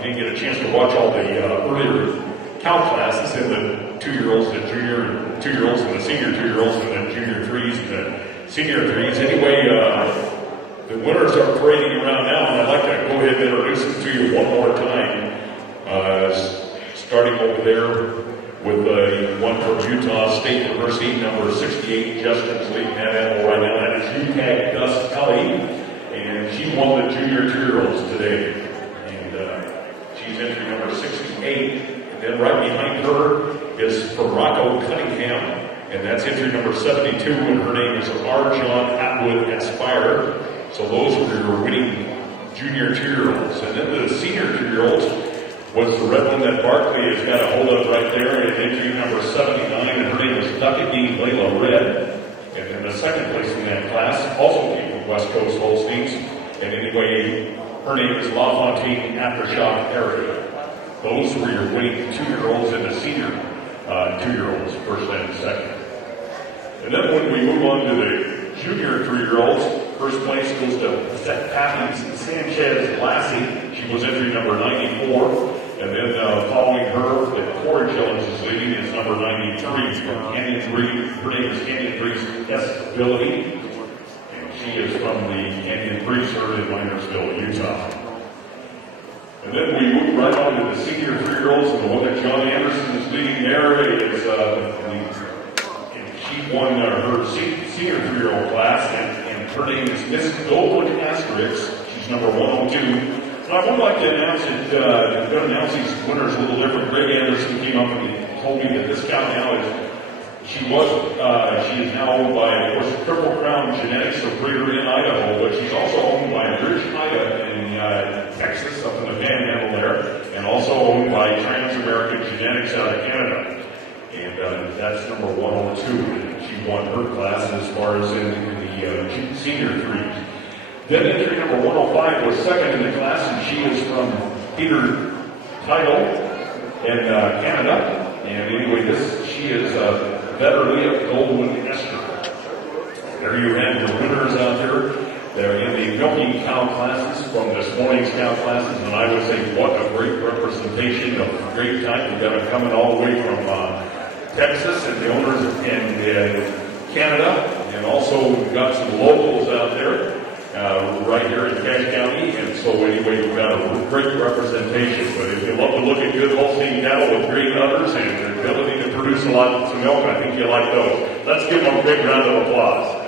didn't get a chance to watch all the earlier count classes and the 2-year-olds, the junior 2-year-olds, and the senior 2-year-olds, and the junior 3s, and the senior 3s. Anyway, the winners are parading around now, and I'd like to go ahead and introduce them to you one more time. Starting over there with the one from Utah State University, number 68, Justin's leading that animal right now. That is UTAG Gus Kelly. And she won the junior 2-year-olds today. And she's entry number 68. And then right behind her is from Rocco Cunningham. And that's entry number 72. And her name is R. John Atwood Aspire. So those were your winning junior 2-year-olds. And then the senior 2-year-olds was the red one that Barkley has got a hold of right there. And entry number 79. And her name is Duckadine Layla Red. And then the second place in that class also came from West Coast Holsteins. And anyway, her name is LaFontaine Aftershock area. Those were your winning 2-year-olds and the senior 2-year-olds, first and second. And then when we move on to the junior 3-year-olds, first place goes to Pappy Sanchez Lassie. She was entry number 94. And then following her, that Corey Jones is leading, is number 93 from Canyon 3. Her name is Canyon 3's S. Ability. And she is from the Canyon 3 Cert in Minersville, Utah. And then we move right on to the senior 3-year-olds, and the one that John Anderson is leading there is, and she won her senior 3-year-old class, and her name is Miss Goldwood Asterix. She's number 102. And I would like to announce it, I'm going to announce these winners a little different. Greg Anderson came up and he told me that this cow now she is now owned by, of course, Triple Crown Genetics, a breeder in Idaho, but she's also owned by Ridge Ida in Texas, up in the Panhandle there, and also owned by Trans-American Genetics out of Canada. And that's number 102. She won her class as far as in the senior 3s. Then entry number 105 was second in the class, and she is from Peter Title in Canada. And anyway, she is Betterly Goldwood Esther. There you have your winners out there. They're in the milking cow classes from this morning's cow classes, and I would say what a great representation of a great type. We've got them coming all the way from Texas, and the owners in Canada, and also we've got some locals out there. Right here in Cache County, and so anyway, we've got a great representation. But if you love to look at good Holstein cattle with great udders and the ability to produce a lot of milk, I think you like those. Let's give them a big round of applause.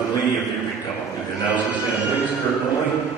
Lindley, if you could come up to the announcer stand, please, Kurt Lindley.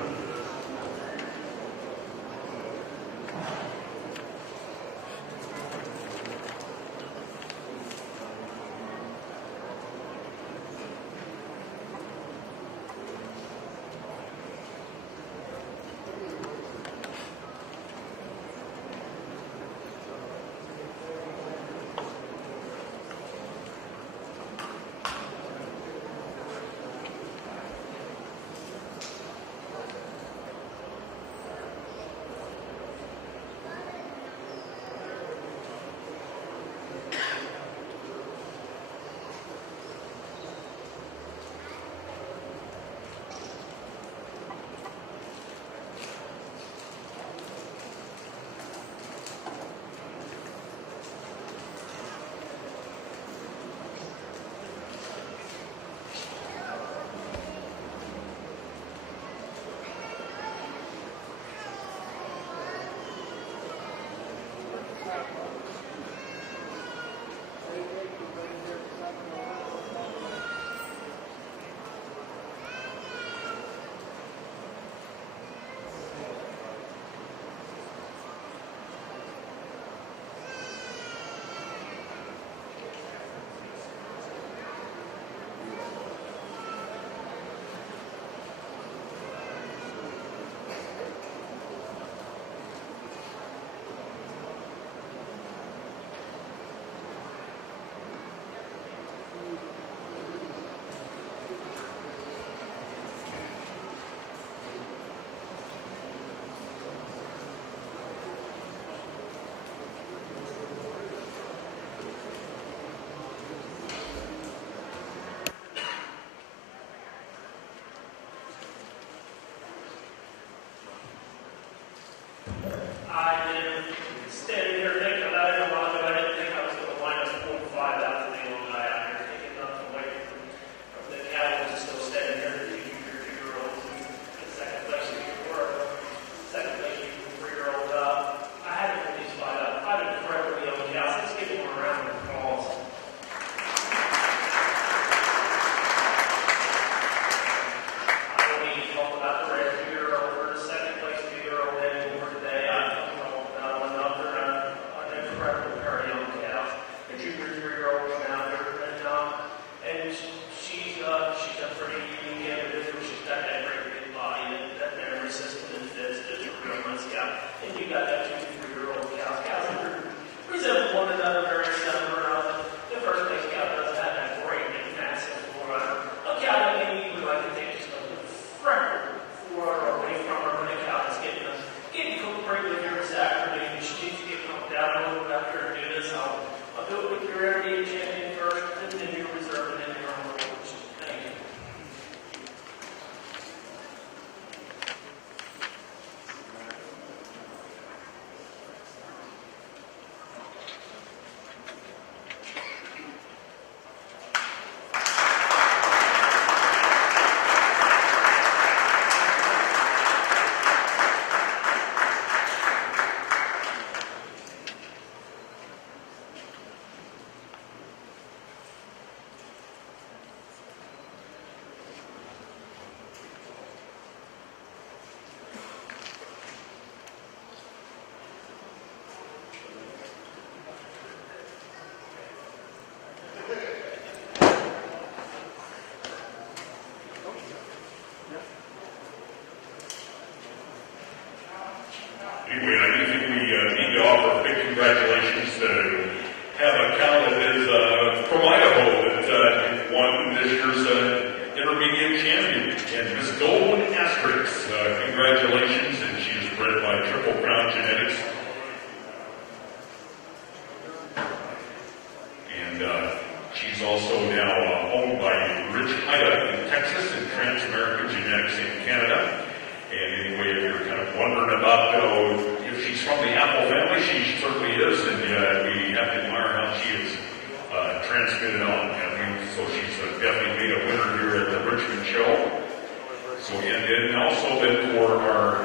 Anyway, I do think we need to offer a big congratulations to have a cow that is from Idaho that won this year's intermediate champion, and Miss Golden Asterix. Congratulations, and she is bred by Triple Crown Genetics. And she's also now owned by Rich Haida in Texas and Transamerica Genetics in Canada. And anyway, if you're kind of wondering about if she's from the Apple family, she certainly is, and we have to admire how she is transmitted on. So she's definitely made a winner here at the Richmond show. So, and then also then for our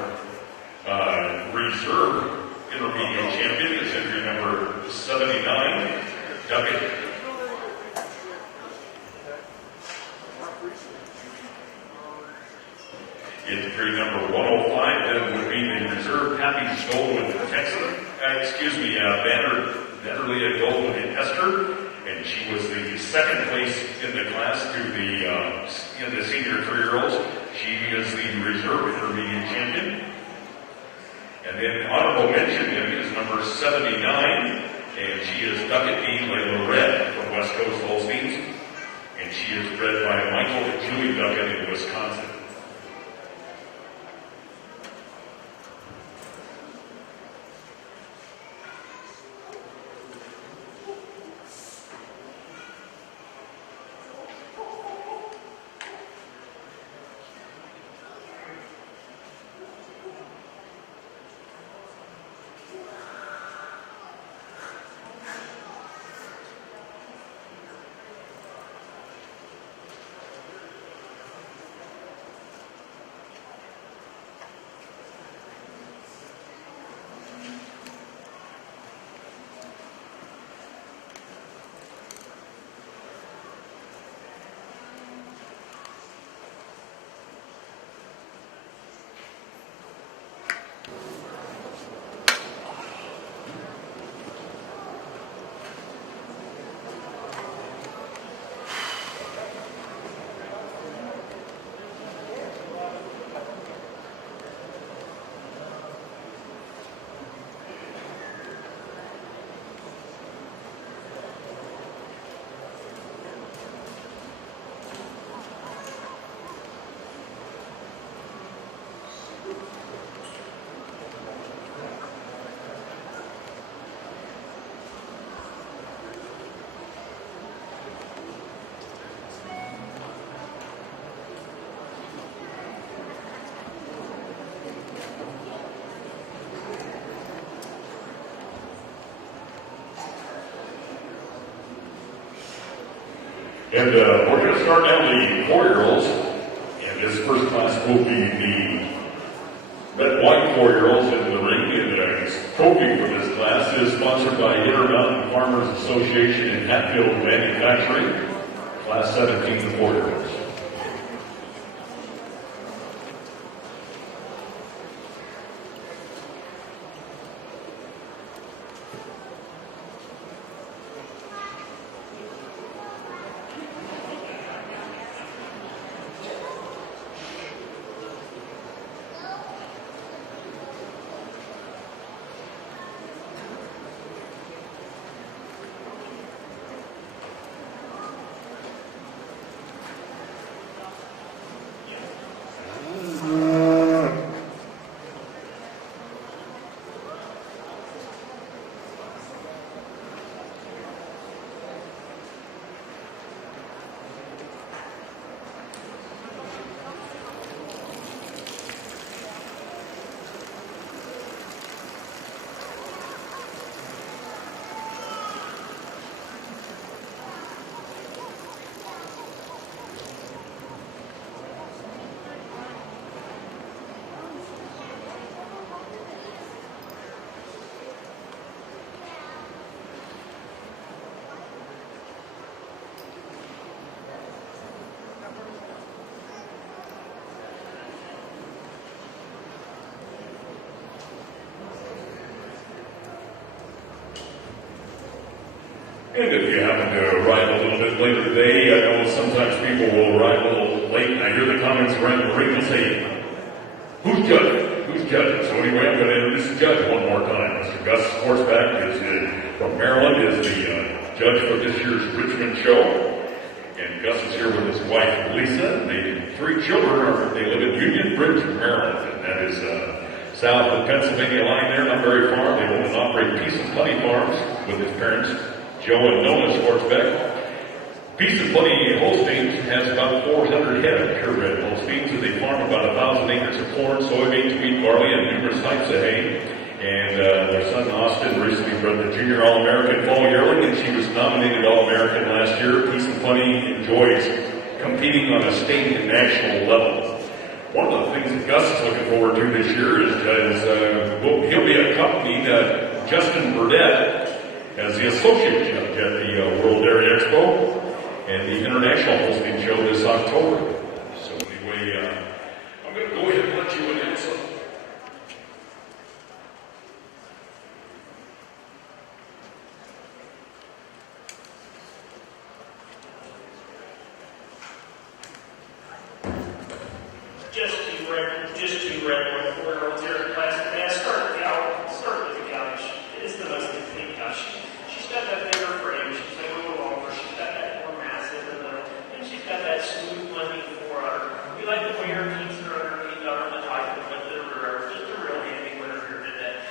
reserve intermediate champion is entry number 79, Duckett. Entry number 105 then would be the reserve Happy's Golden Texan. Vanderleia Golden Esther, and she was the second place in the class in the senior 3-year-olds. She is the reserve intermediate champion. And then honorable mention is number 79, and she is Duckett D. Layla Red from West Coast Holsteins, and she is bred by Michael and Julie Duckett in Wisconsin. And we're going to start now the 4-year-olds, and this first class will be the Red White 4-year-olds in the ring. And the trophy for this class is sponsored by Intermountain Farmers Association in Hatfield Manufacturing, Class 17 to 4-year-olds. And if you happen to arrive a little bit later today, I know sometimes people will arrive a little late, and I hear the comments around the ring and say, who's judging? Who's judging? So anyway, I'm going to introduce the judge one more time. Mr. Gus Horseback is from Maryland, is the judge for this year's Richmond show. And Gus is here with his wife, Lisa. They have 3 children. They live in Union Bridge, Maryland, and that is south of the Pennsylvania line there, not very far. They own and operate Peace and Plenty Farms with his parents, Joe and Nona Schwartzbeck. Peace and Plenty Holsteins has about 400 head of purebred Holsteins, and they farm about 1,000 acres of corn, soybeans, wheat, barley, and numerous types of hay. And their son Austin recently bred the Junior All-American Fall Yearling, and she was nominated All-American last year. Peace and Plenty enjoys competing on a state and national level. One of the things that Gus is looking forward to this year is he'll be accompanied Justin Burdett as the associate judge at the World Dairy Expo and the International Holstein Show this October. So anyway, I'm going to go ahead and let you Red One 4-year-olds here in class today. I start with the couch. It is the most complete couch. She's got that bigger frame. She's a little longer. She's got that more massive, and she's got that smooth blending forearm. We like the way her feet are underneath on the top of the rear. Just a real handy winner here today.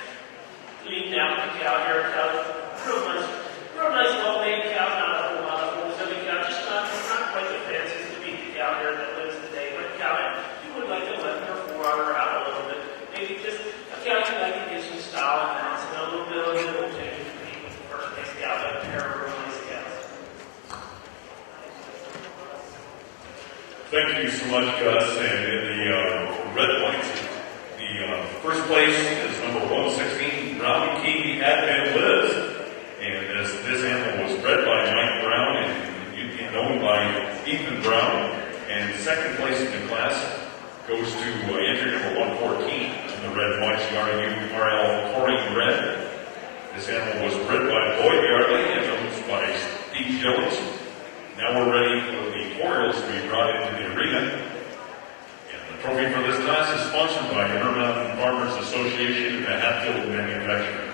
Leading down the cow here, real nice, well-made cow. Not a whole lot of holes in the cow. Just not quite the fancy to meet the cow here that lives today. But a cow you would like to let her forearm out a little bit. Maybe just a cow you like to give some style and balance and a little bit of change to compete with the first place cow. That pair of real nice cows. Thank you so much, Gus. And in the red lights, the first place is number 116, Brown Key Advent Liz. And this animal was bred by Mike Brown and owned by Ethan Brown. And second place in the class goes to entry number 114 in the red white RL Touring Red. This animal was bred by Boyd Yardley and owned by Steve Jones. Now we're ready for the Orioles to be brought into the arena. And the trophy for this class is sponsored by Intermountain Farmers Association and the Hatfield Manufacturer.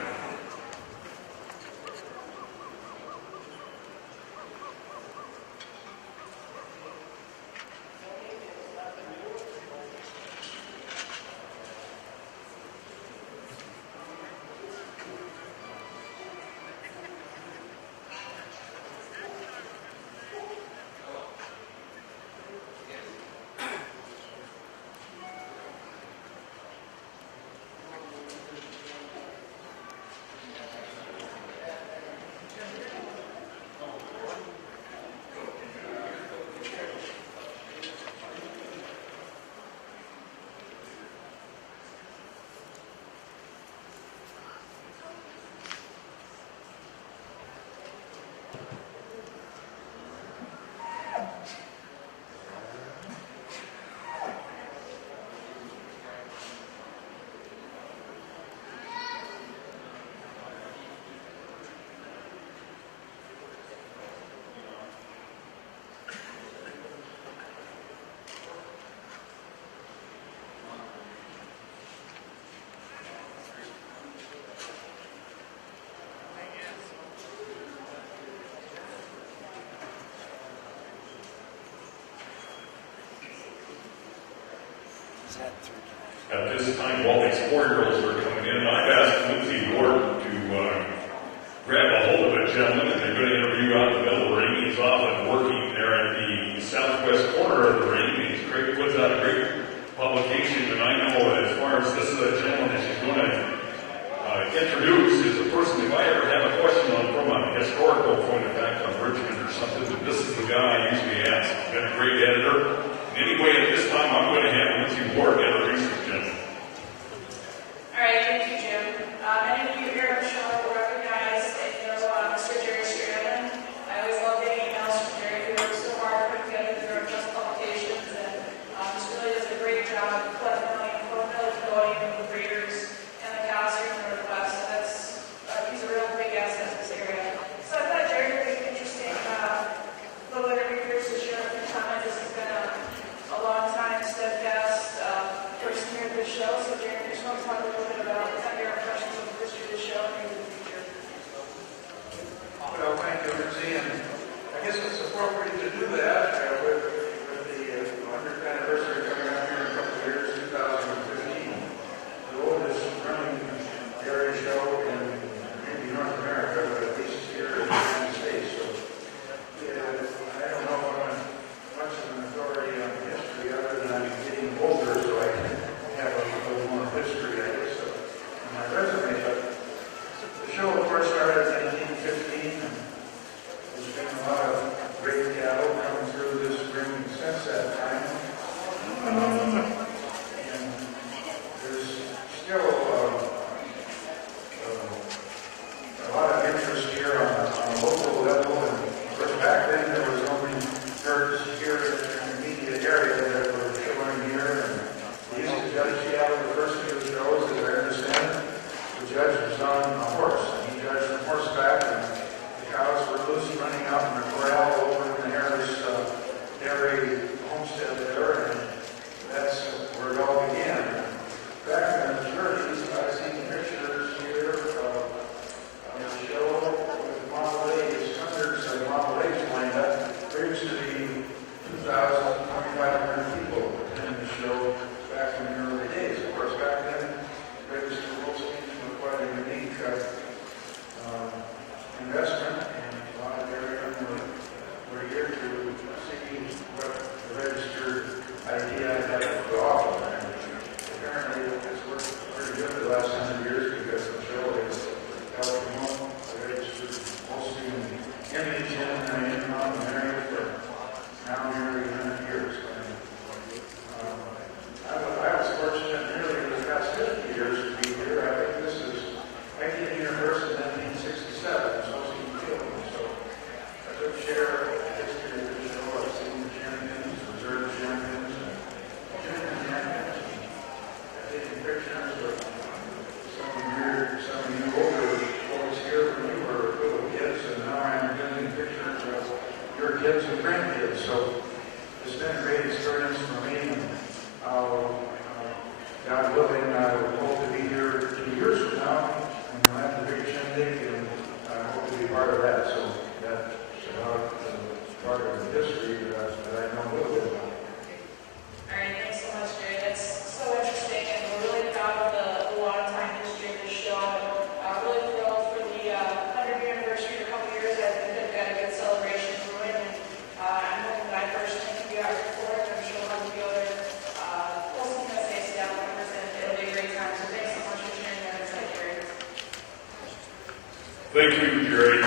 At this time, while these 4-year-olds are coming in, I've asked Lindsay Ward to grab a hold of a gentleman that they're going to interview out in the middle of the ring. He's often working there at the southwest corner of the ring. He puts out a great publication, and I know as far as this is a gentleman that she's going to introduce is a person, if I ever have a question on from a historical point of fact on Richmond or something, this is the guy I usually ask. He's been a great editor. Anyway, at this time, I'm going to have Lindsay Ward introduce this gentleman. All right, thank you, Jim. Many of you here, I'm sure, will recognize and know Mr. Jerry Strand. I always love getting emails from Jerry, who works so hard putting together the Durham Trust publications, and just really does a great job collecting going with the breeders and the cows here in the Northwest. He's a real big asset to this area. So I thought Jerry would be an interesting little interview here to share a few comments. This has been a long time, steadfast person here at this show. So Jerry, I just want to talk a little bit about kind of your impressions of the history of the show and maybe the future. Well, thank you, Lindsay, and I guess it's appropriate to do that with the 100th anniversary coming up here in a couple of years, 2015. The oldest running dairy show in maybe North America, but at least here in the United States. So I don't know if I'm much of an authority on history other than I'm getting older, so I can have a little more God willing, I hope to be here 2 years from now, and we'll have the big shindig, and I hope to be part of that. So that's part of the history that I know a little bit about. All right, thanks so much, Jerry. That's so interesting, and we're really proud of the long-time history of this show. And really thrilled for the 100th anniversary in a couple years. I think they've got a good celebration brewing, and I'm hoping that I personally can be out here for it. I'm sure we'll have the other Holstein USA staff members, and it'll be a great time. So thanks so much for sharing that insight, Jerry. Thank you, Jerry.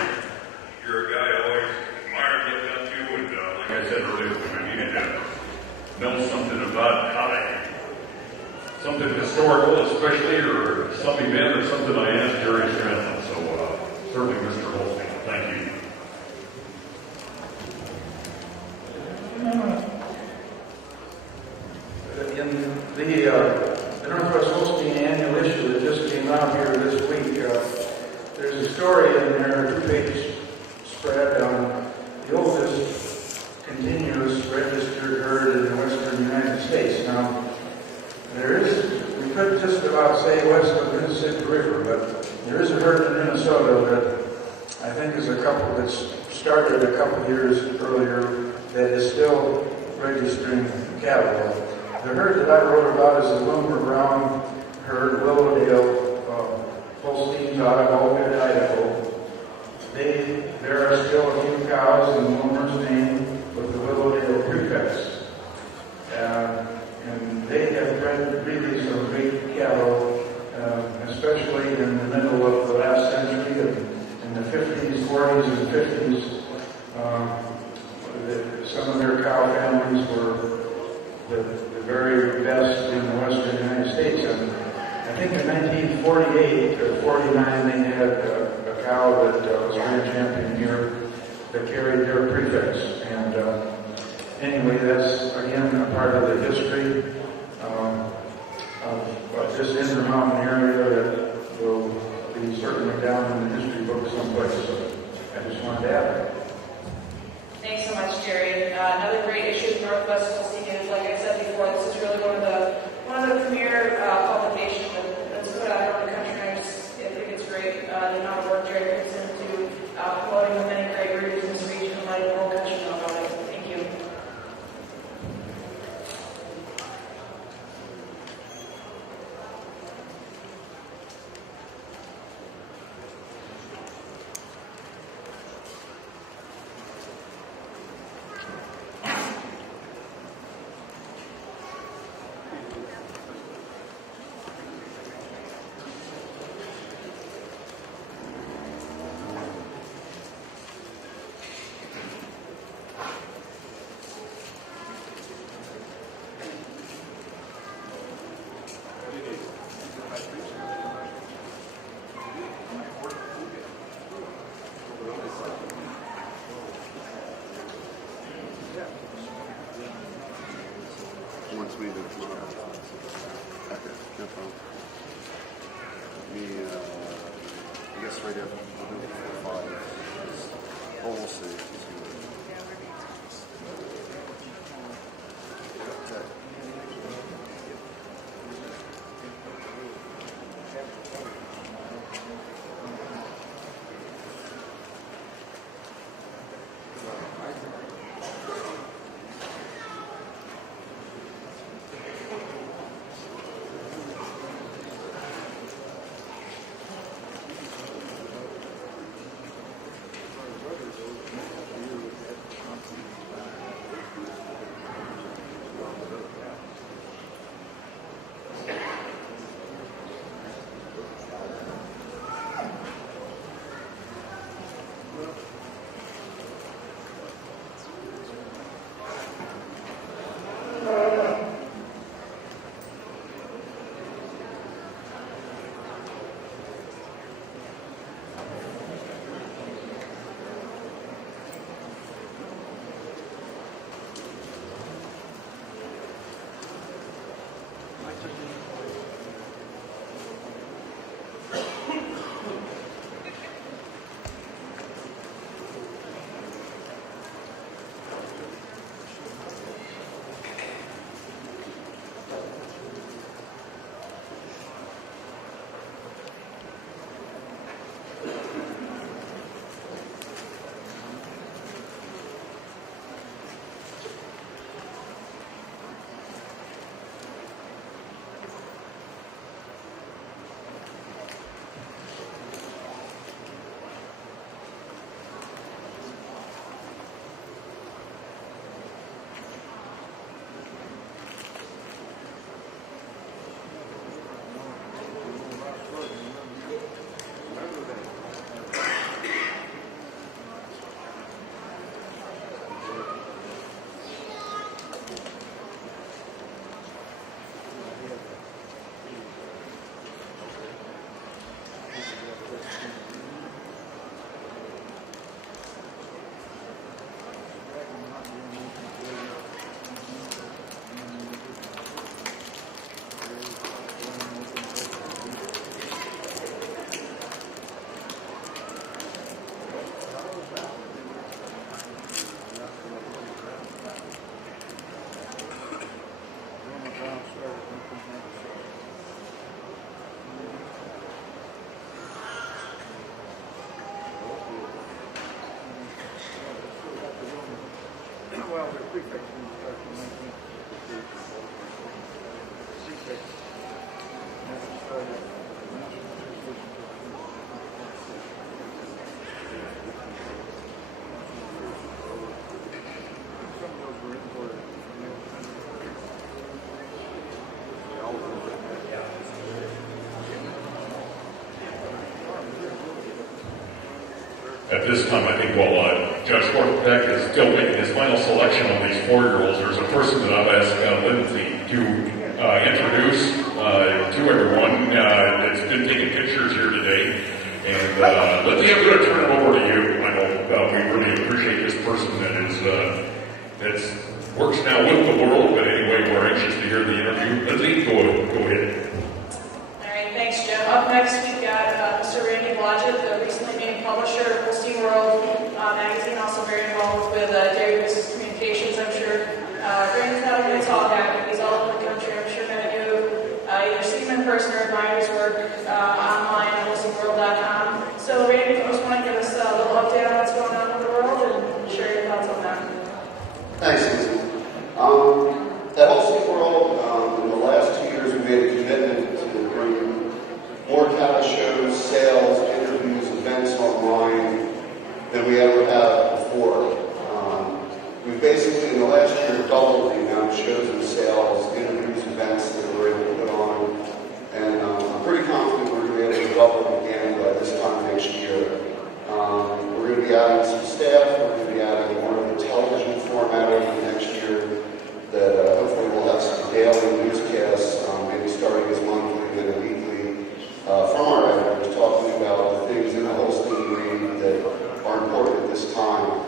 You're a guy I always admired, looked up to, and like I said earlier, when I needed to know something about how something historical, especially, or some event or something, I asked Jerry Strandland. So certainly, Mr. Holstein, thank you. In the Northwest Holstein annual issue that just came out here this week, there's a story in there, a two-page spread on the oldest continuous registered herd in the western United States. Now, we could just about say west of the Mississippi River, but there is a herd in Minnesota that I think is a couple that's started a couple years earlier that is still registering cattle. The herd that I wrote about is the Wilmer Brown herd, Willowdale Holsteins out of Alfred, Idaho. There are still a few cows in Wilmer's name with the Willowdale prefix. And they have bred really some great cattle, especially in the middle of the last century, in the 50s, 40s, and 50s. Some of their cow families were the very best in the western United States. And I think in 1948 or 49 they had a cow that was grand champion here that carried their prefix. And anyway, that's again a part of the history of this Intermountain area that will be certainly down in the history book someplace. So I just wanted to add that. Thanks so much, Jerry. Another great issue of Northwest Holstein is, like I said before, this is really one of the premier publications that's put out here in the country. I think it's great the amount of work Jerry puts into promoting the many great breeders in this region and letting the whole country know about it. Thank you. Once we do tomorrow. Okay, no problem. I guess right after we'll do it for 5. Oh, we'll see. Okay. At this time, I think while Judge Kortbeck is still making his final selection on these 4-year-olds, there's a person that I've asked Lindsay to introduce to everyone that's been taking pictures here today. And Lindsay, I'm going to turn it over to you. I know we really appreciate this person that works now with the world, but anyway, we're anxious to hear the interview. Lindsay, go ahead. All right, thanks, Jim. Up next, we've got Mr. Randy Blodgett, the recently named publisher of Holstein World magazine, also very involved with Dairy Business Communications, I'm sure. Randy's not only a tall guy, but he's all over the country. I'm sure many of you either see him in person or admire his work online at holsteinworld.com. So, Randy, if you just want to give us a little update on what's going on in the world and share your thoughts on that. Thanks, Susan. At Holstein World, in the last 2 years, we've made a commitment to bring more cattle shows, sales, interviews, events online than we ever have before. We've basically, in the last year, doubled the amount of shows and sales, interviews, events that we're able to put on. And I'm pretty confident we're going to be able to double it again by this time next year. We're going to be adding some staff. We're going to be adding more of a television format over the next year that hopefully will have some daily newscasts, maybe starting as monthly, then a weekly, from our editors talking about the things in the Holstein breed that are important at this time.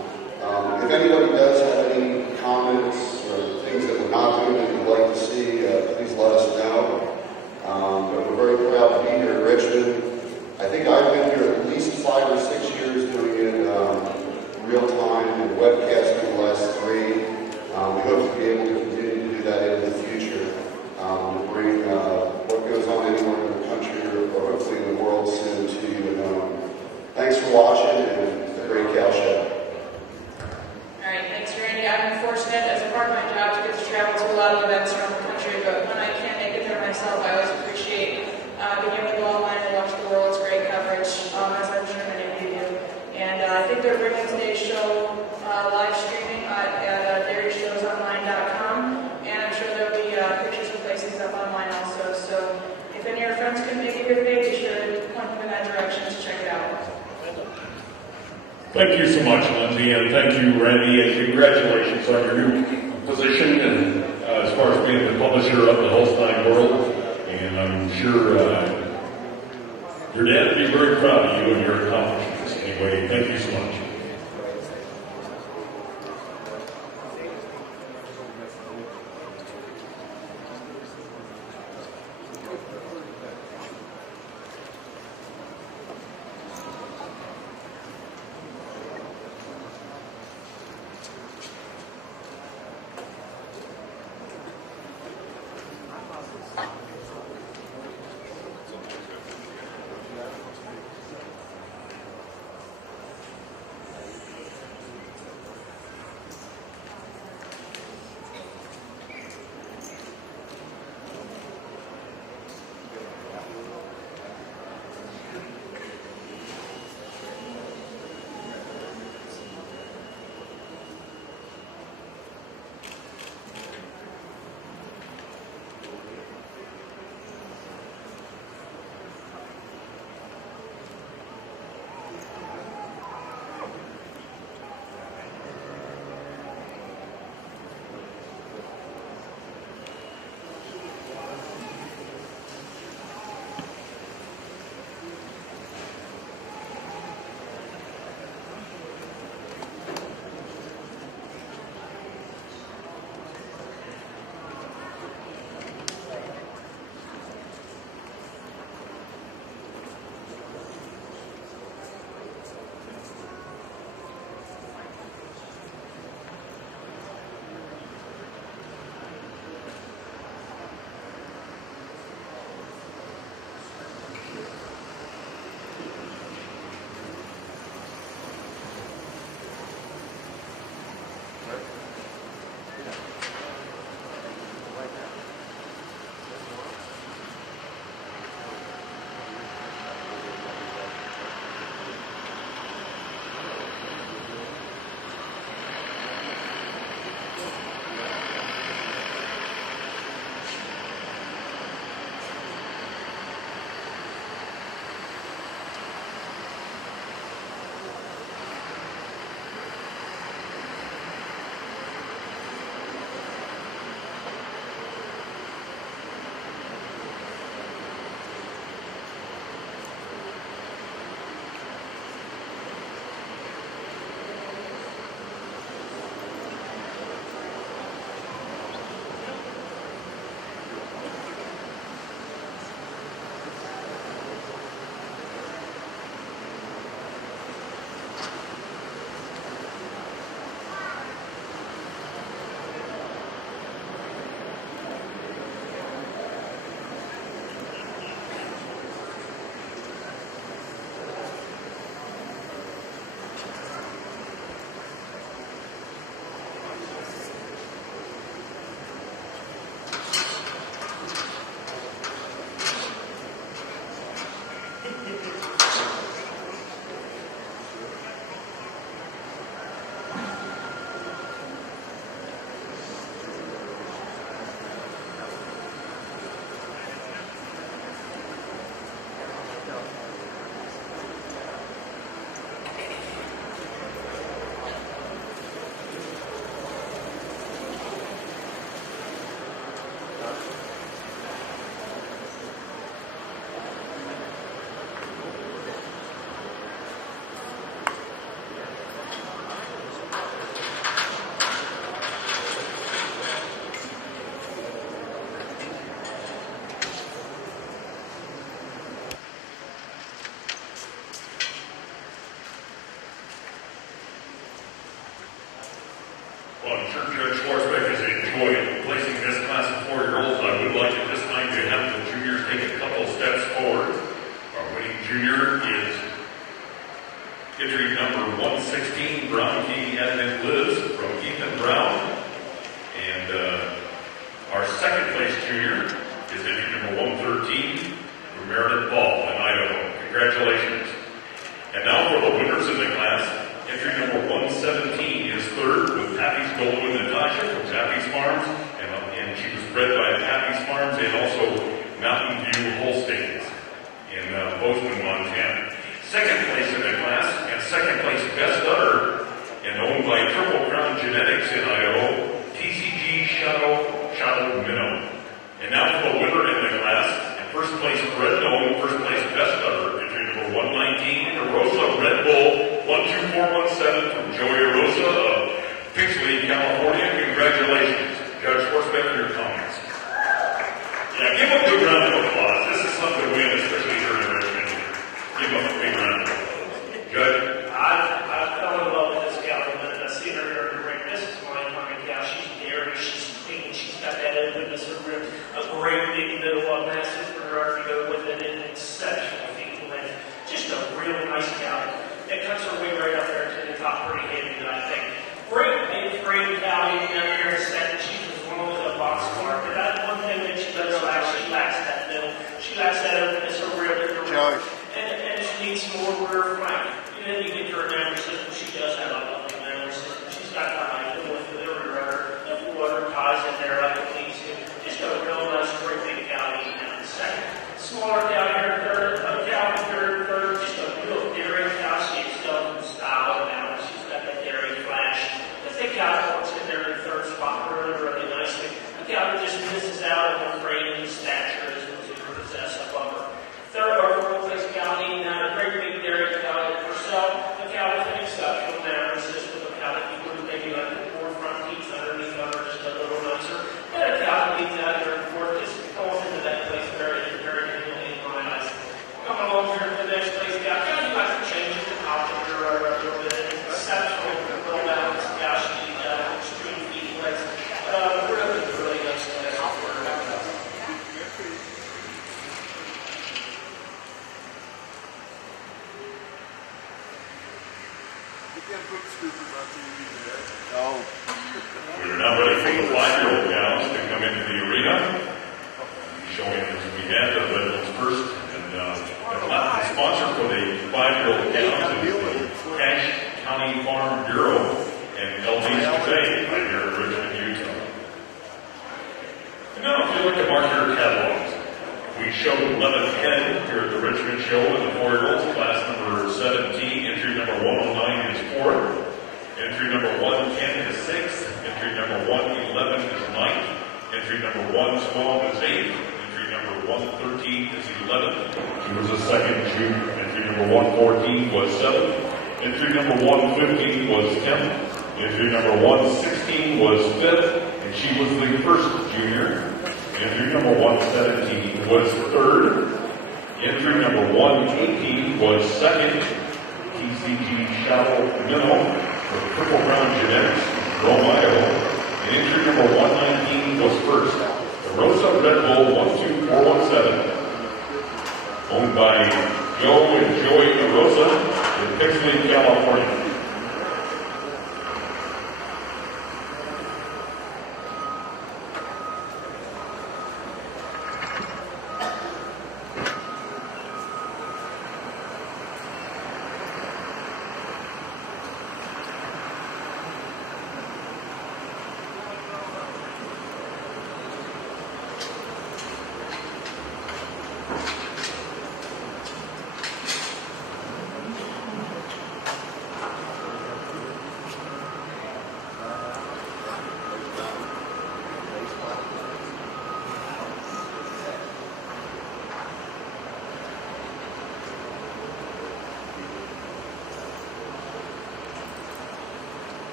If anybody does have any comments or things that we're not doing that you'd like to see, please let us know. But we're very proud to be here in Richmond. I think I've been here at least 5 or 6 years doing it real time and webcasting the last 3. We hope to be able to continue to do that in the future. Bring what goes on anywhere in the country or hopefully in the world soon to you. Thanks for watching and a great cow show. All right, thanks, Randy. I'm fortunate as a part of my job to get to travel to a lot of events around the country, but when I can't make it there myself, I always appreciate being able to go online and watch the world's great coverage, as I'm sure many of you do. And I think they're bringing today's show live streaming at dairyshowsonline.com, and I'm sure there'll be pictures and places up online also. So if any of your friends couldn't make it here today, be sure to point them in that direction to check it out. Thank you so much, Lindsay, and thank you, Randy, and congratulations on your new position and as far as being the publisher of the Holstein World. And I'm sure your dad will be very proud of you and your accomplishments. Anyway, thank you so much. 116, Brown King Edmund Liz from Ethan Brown. And our second place junior is entry number 113 from Meredith Ball in Idaho. Congratulations. And now for the winners in the class. Entry number 117 is third with Pappy's Golden Natasha from Pappy's Farms. And she was bred by Pappy's Farms and also Mountain View Holsteins in Bozeman, Montana. Second place in the class and second place best udder and owned by Triple Crown Genetics in Idaho, TCG Shadow Minnow. And now for the winner in the class and first place bred owned, first place best udder, entry number 119, Rosa Red Bull 12417 from Joey Rosa of Pixley, California. Congratulations. Judge Horsebeck, your comments. Yeah, give a big round of applause. This is something to win, especially here in Richmond. Give a big round of applause. Judge? I fell in love with this cow the minute I seen her here in the ring. This is my kind of cow. She's dairy, she's clean, she's got that openness of rib, a great big middle, a massive rear to go with it, and exceptional feet length. Just a real nice cow. It cuts her way right up there to the top pretty heavy, I think. Great big frame cow down here in second. She was one with a box car, but that's one thing that she does lack. She lacks that middle. She lacks that openness of rib. And she needs more rear flank. And then you get to her memory system. She does have a lovely memory system. She's got the with the rear rudder, the water ties in there like it needs to. Just a real nice, great big cow down in second. Smaller cow here in third, a cow in third, just a real dairy cow. She's still in style now. She's got that dairy flash. The thick cow walks in there in the third spot really, really nicely. The cow that just misses out on the frame and stature is what you possess above her. Third or fourth place cow needing a great big dairy cow herself. The cow with an exceptional manner system. A cow that you would maybe like the four front teeth underneath her just a little nicer. But a cow that needs out here in fourth just falls into that place very, very easily in my eyes. Coming along here to the next place cow. Cow, you have to change it to top of your a little bit. Exceptional, well balanced cow. She's extreme feet legs. Really, really nice class. We are now ready for the 5-year-old cows to come into the arena. Showing as we had the red ones first. And the sponsor for the 5-year-old cows is the Cache County Farm Bureau and LD's today right here in Richmond, Utah. And now if you look at mark your catalogs, we showed 11-10 here at the Richmond show in the 4-year-olds, class number 17. Entry number 109 is 4th. Entry number 110 is 6th. Entry number 111 is 9th. Entry number 112 is 8th. Entry number 113 is 11th. She was a second junior. Entry number 114 was 7th. Entry number 115 was 10th. Entry number 116 was 5th. And she was the first junior. Entry number 117 was 3rd. Entry number 118 was 2nd. TCG Shadow Minnow from Triple Crown Genetics, Rome, Idaho. And entry number 119 was first. The Rosa Red Bull 12417, owned by Joe and Joey Rosa in Pixley, California.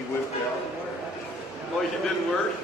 He whipped out. Oh, you didn't work?